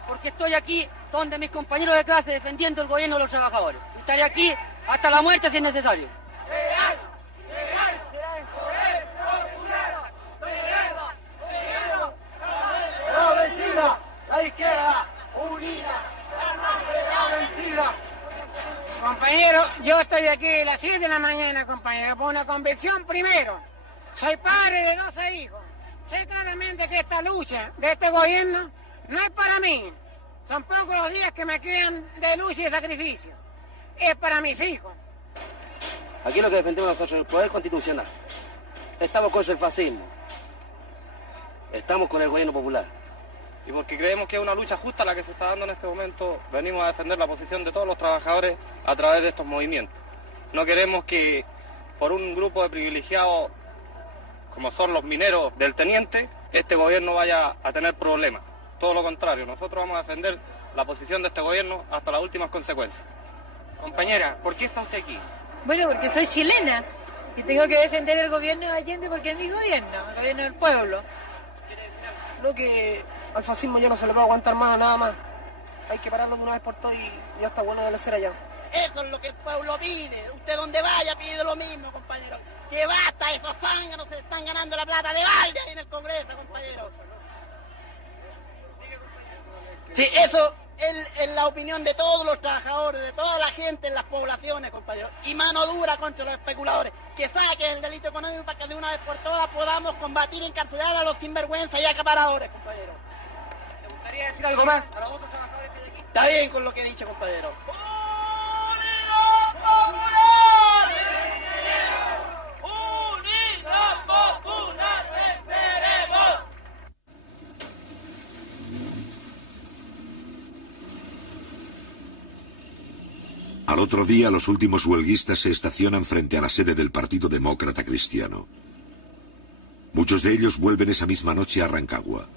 porque estoy aquí donde mis compañeros de clase defendiendo el gobierno de los trabajadores. Estaré aquí hasta la muerte si es necesario. La izquierda unida, la vencida. Compañero, yo estoy aquí a las 7 de la mañana, compañero, por una convicción primero. Soy padre de 12 hijos. Sé claramente que esta lucha de este gobierno no es para mí. Son pocos los días que me quedan de lucha y de sacrificio. Es para mis hijos. Aquí lo que defendemos nosotros es el poder constitucional. Estamos contra el fascismo. Estamos con el gobierno popular. Y porque creemos que es una lucha justa la que se está dando en este momento, venimos a defender la posición de todos los trabajadores a través de estos movimientos. No queremos que por un grupo de privilegiados, como son los mineros del teniente, este gobierno vaya a tener problemas. Todo lo contrario, nosotros vamos a defender la posición de este gobierno hasta las últimas consecuencias. Compañera, ¿por qué está usted aquí? Bueno, porque soy chilena y tengo que defender el gobierno de Allende porque es mi gobierno, el gobierno del pueblo. Lo que al fascismo ya no se le va a aguantar más, nada más. Hay que pararlo de una vez por todas y ya está bueno de la cera ya. Eso es lo que el pueblo pide. Usted donde vaya pide lo mismo, compañero. Que basta, esos zánganos se están ganando la plata de balde ahí en el Congreso, compañero. Sí, eso es la opinión de todos los trabajadores, de toda la gente en las poblaciones, compañero. Y mano dura contra los especuladores. Que saquen el delito económico para que de una vez por todas podamos combatir y encarcelar a los sinvergüenzas y acaparadores, compañero. ¿Te gustaría decir algo más a los otros trabajadores que hay aquí? Está bien con lo que he dicho, compañero. Al otro día, los últimos huelguistas se estacionan frente a la sede del Partido Demócrata Cristiano. Muchos de ellos vuelven esa misma noche a Rancagua.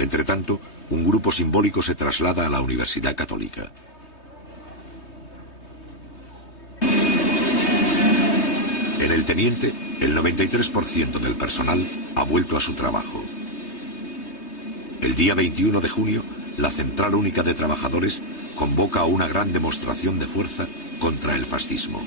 Entretanto, un grupo simbólico se traslada a la Universidad Católica. En el teniente, el 93% del personal ha vuelto a su trabajo. El día 21 de junio, la Central Única de Trabajadores convoca a una gran demostración de fuerza contra el fascismo.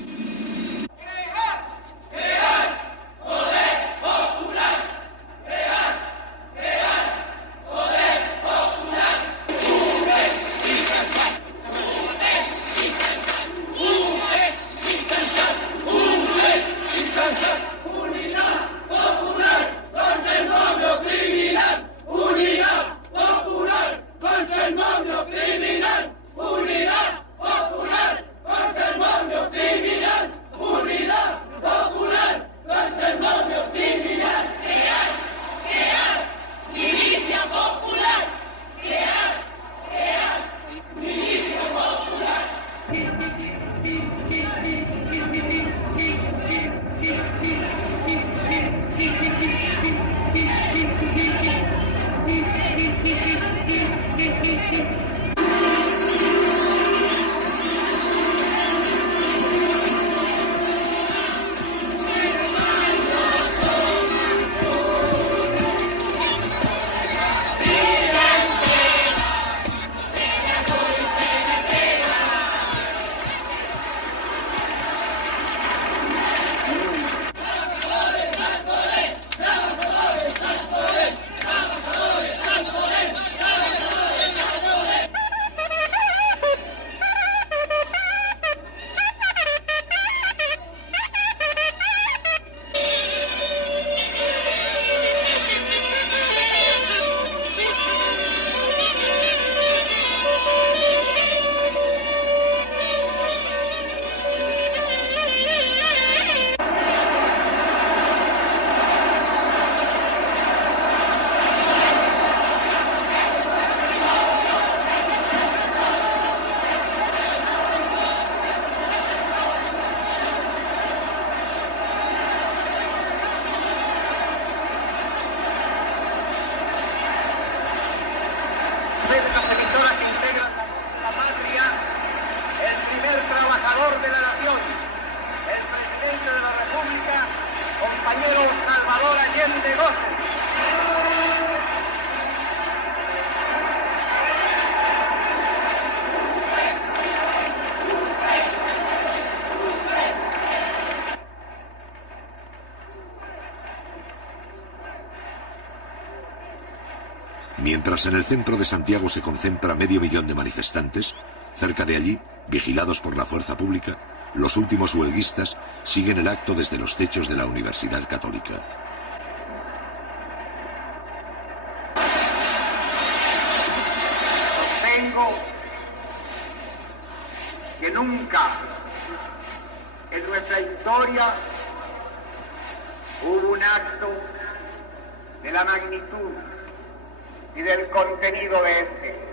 Mientras en el centro de Santiago se concentra medio millón de manifestantes, cerca de allí, vigilados por la fuerza pública, los últimos huelguistas siguen el acto desde los techos de la Universidad Católica. Sostengo que nunca en nuestra historia hubo un acto de la magnitud y del contenido de este.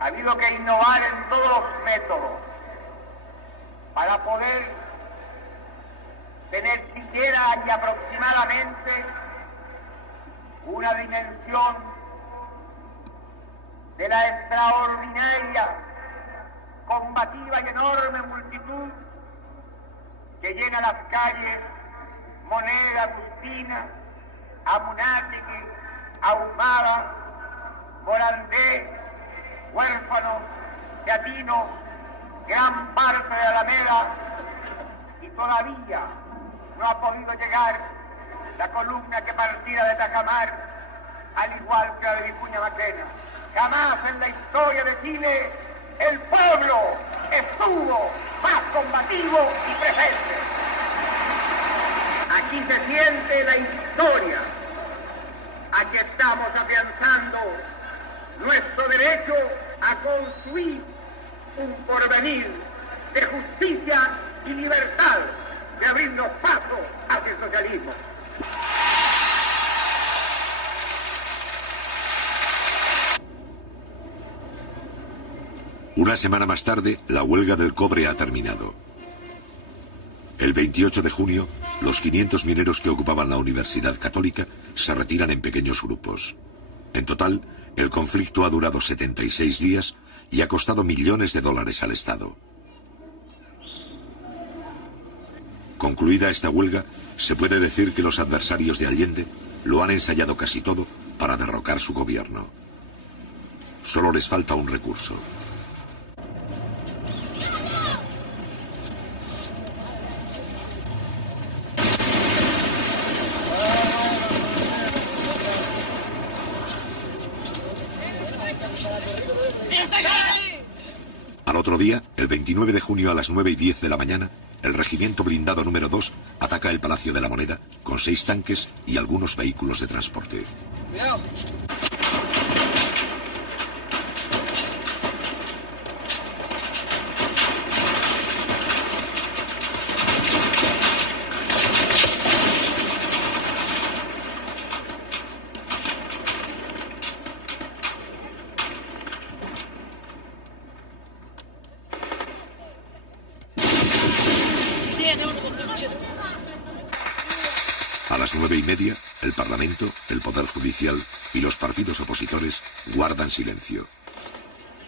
Ha habido que innovar en todos los métodos para poder tener siquiera y aproximadamente una dimensión de la extraordinaria, combativa y enorme multitud que llena las calles Moneda, Agustina, Amunátegui, Ahumada, Morandé, Huérfano, Teatino, gran parte de Alameda, y todavía no ha podido llegar la columna que partía de Tajamar, al igual que la de Vicuña Mackenna. Jamás en la historia de Chile el pueblo estuvo más combativo y presente. Aquí se siente la historia. Aquí estamos afianzando nuestro derecho a construir un porvenir de justicia y libertad, de abrirnos paso hacia el socialismo. Una semana más tarde, la huelga del cobre ha terminado. El 28 de junio, los 500 mineros que ocupaban la Universidad Católica se retiran en pequeños grupos. En total, el conflicto ha durado 76 días y ha costado millones de dólares al Estado. Concluida esta huelga, se puede decir que los adversarios de Allende lo han ensayado casi todo para derrocar su gobierno. Solo les falta un recurso. Al otro día, el 29 de junio a las 9:10 de la mañana, el regimiento blindado número 2 ataca el Palacio de la Moneda con 6 tanques y algunos vehículos de transporte. Cuidado. A las 9:30, el Parlamento, el Poder Judicial y los partidos opositores guardan silencio.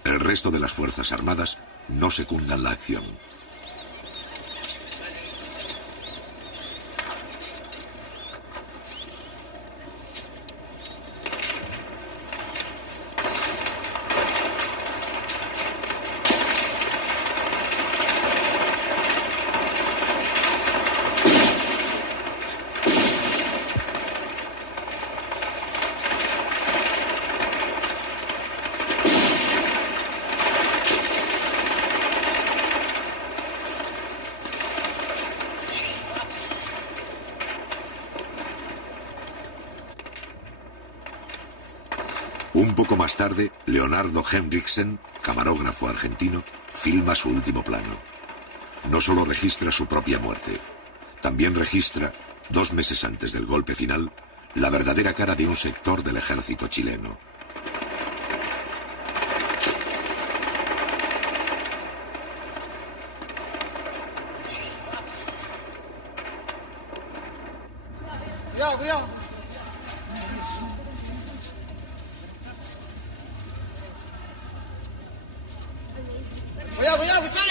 El resto de las Fuerzas Armadas no secundan la acción. Un poco más tarde, Leonardo Henriksen, camarógrafo argentino, filma su último plano. No solo registra su propia muerte, también registra, 2 meses antes del golpe final, la verdadera cara de un sector del ejército chileno. Cuidado, cuidado. Cuidado, cuidado, cuidado.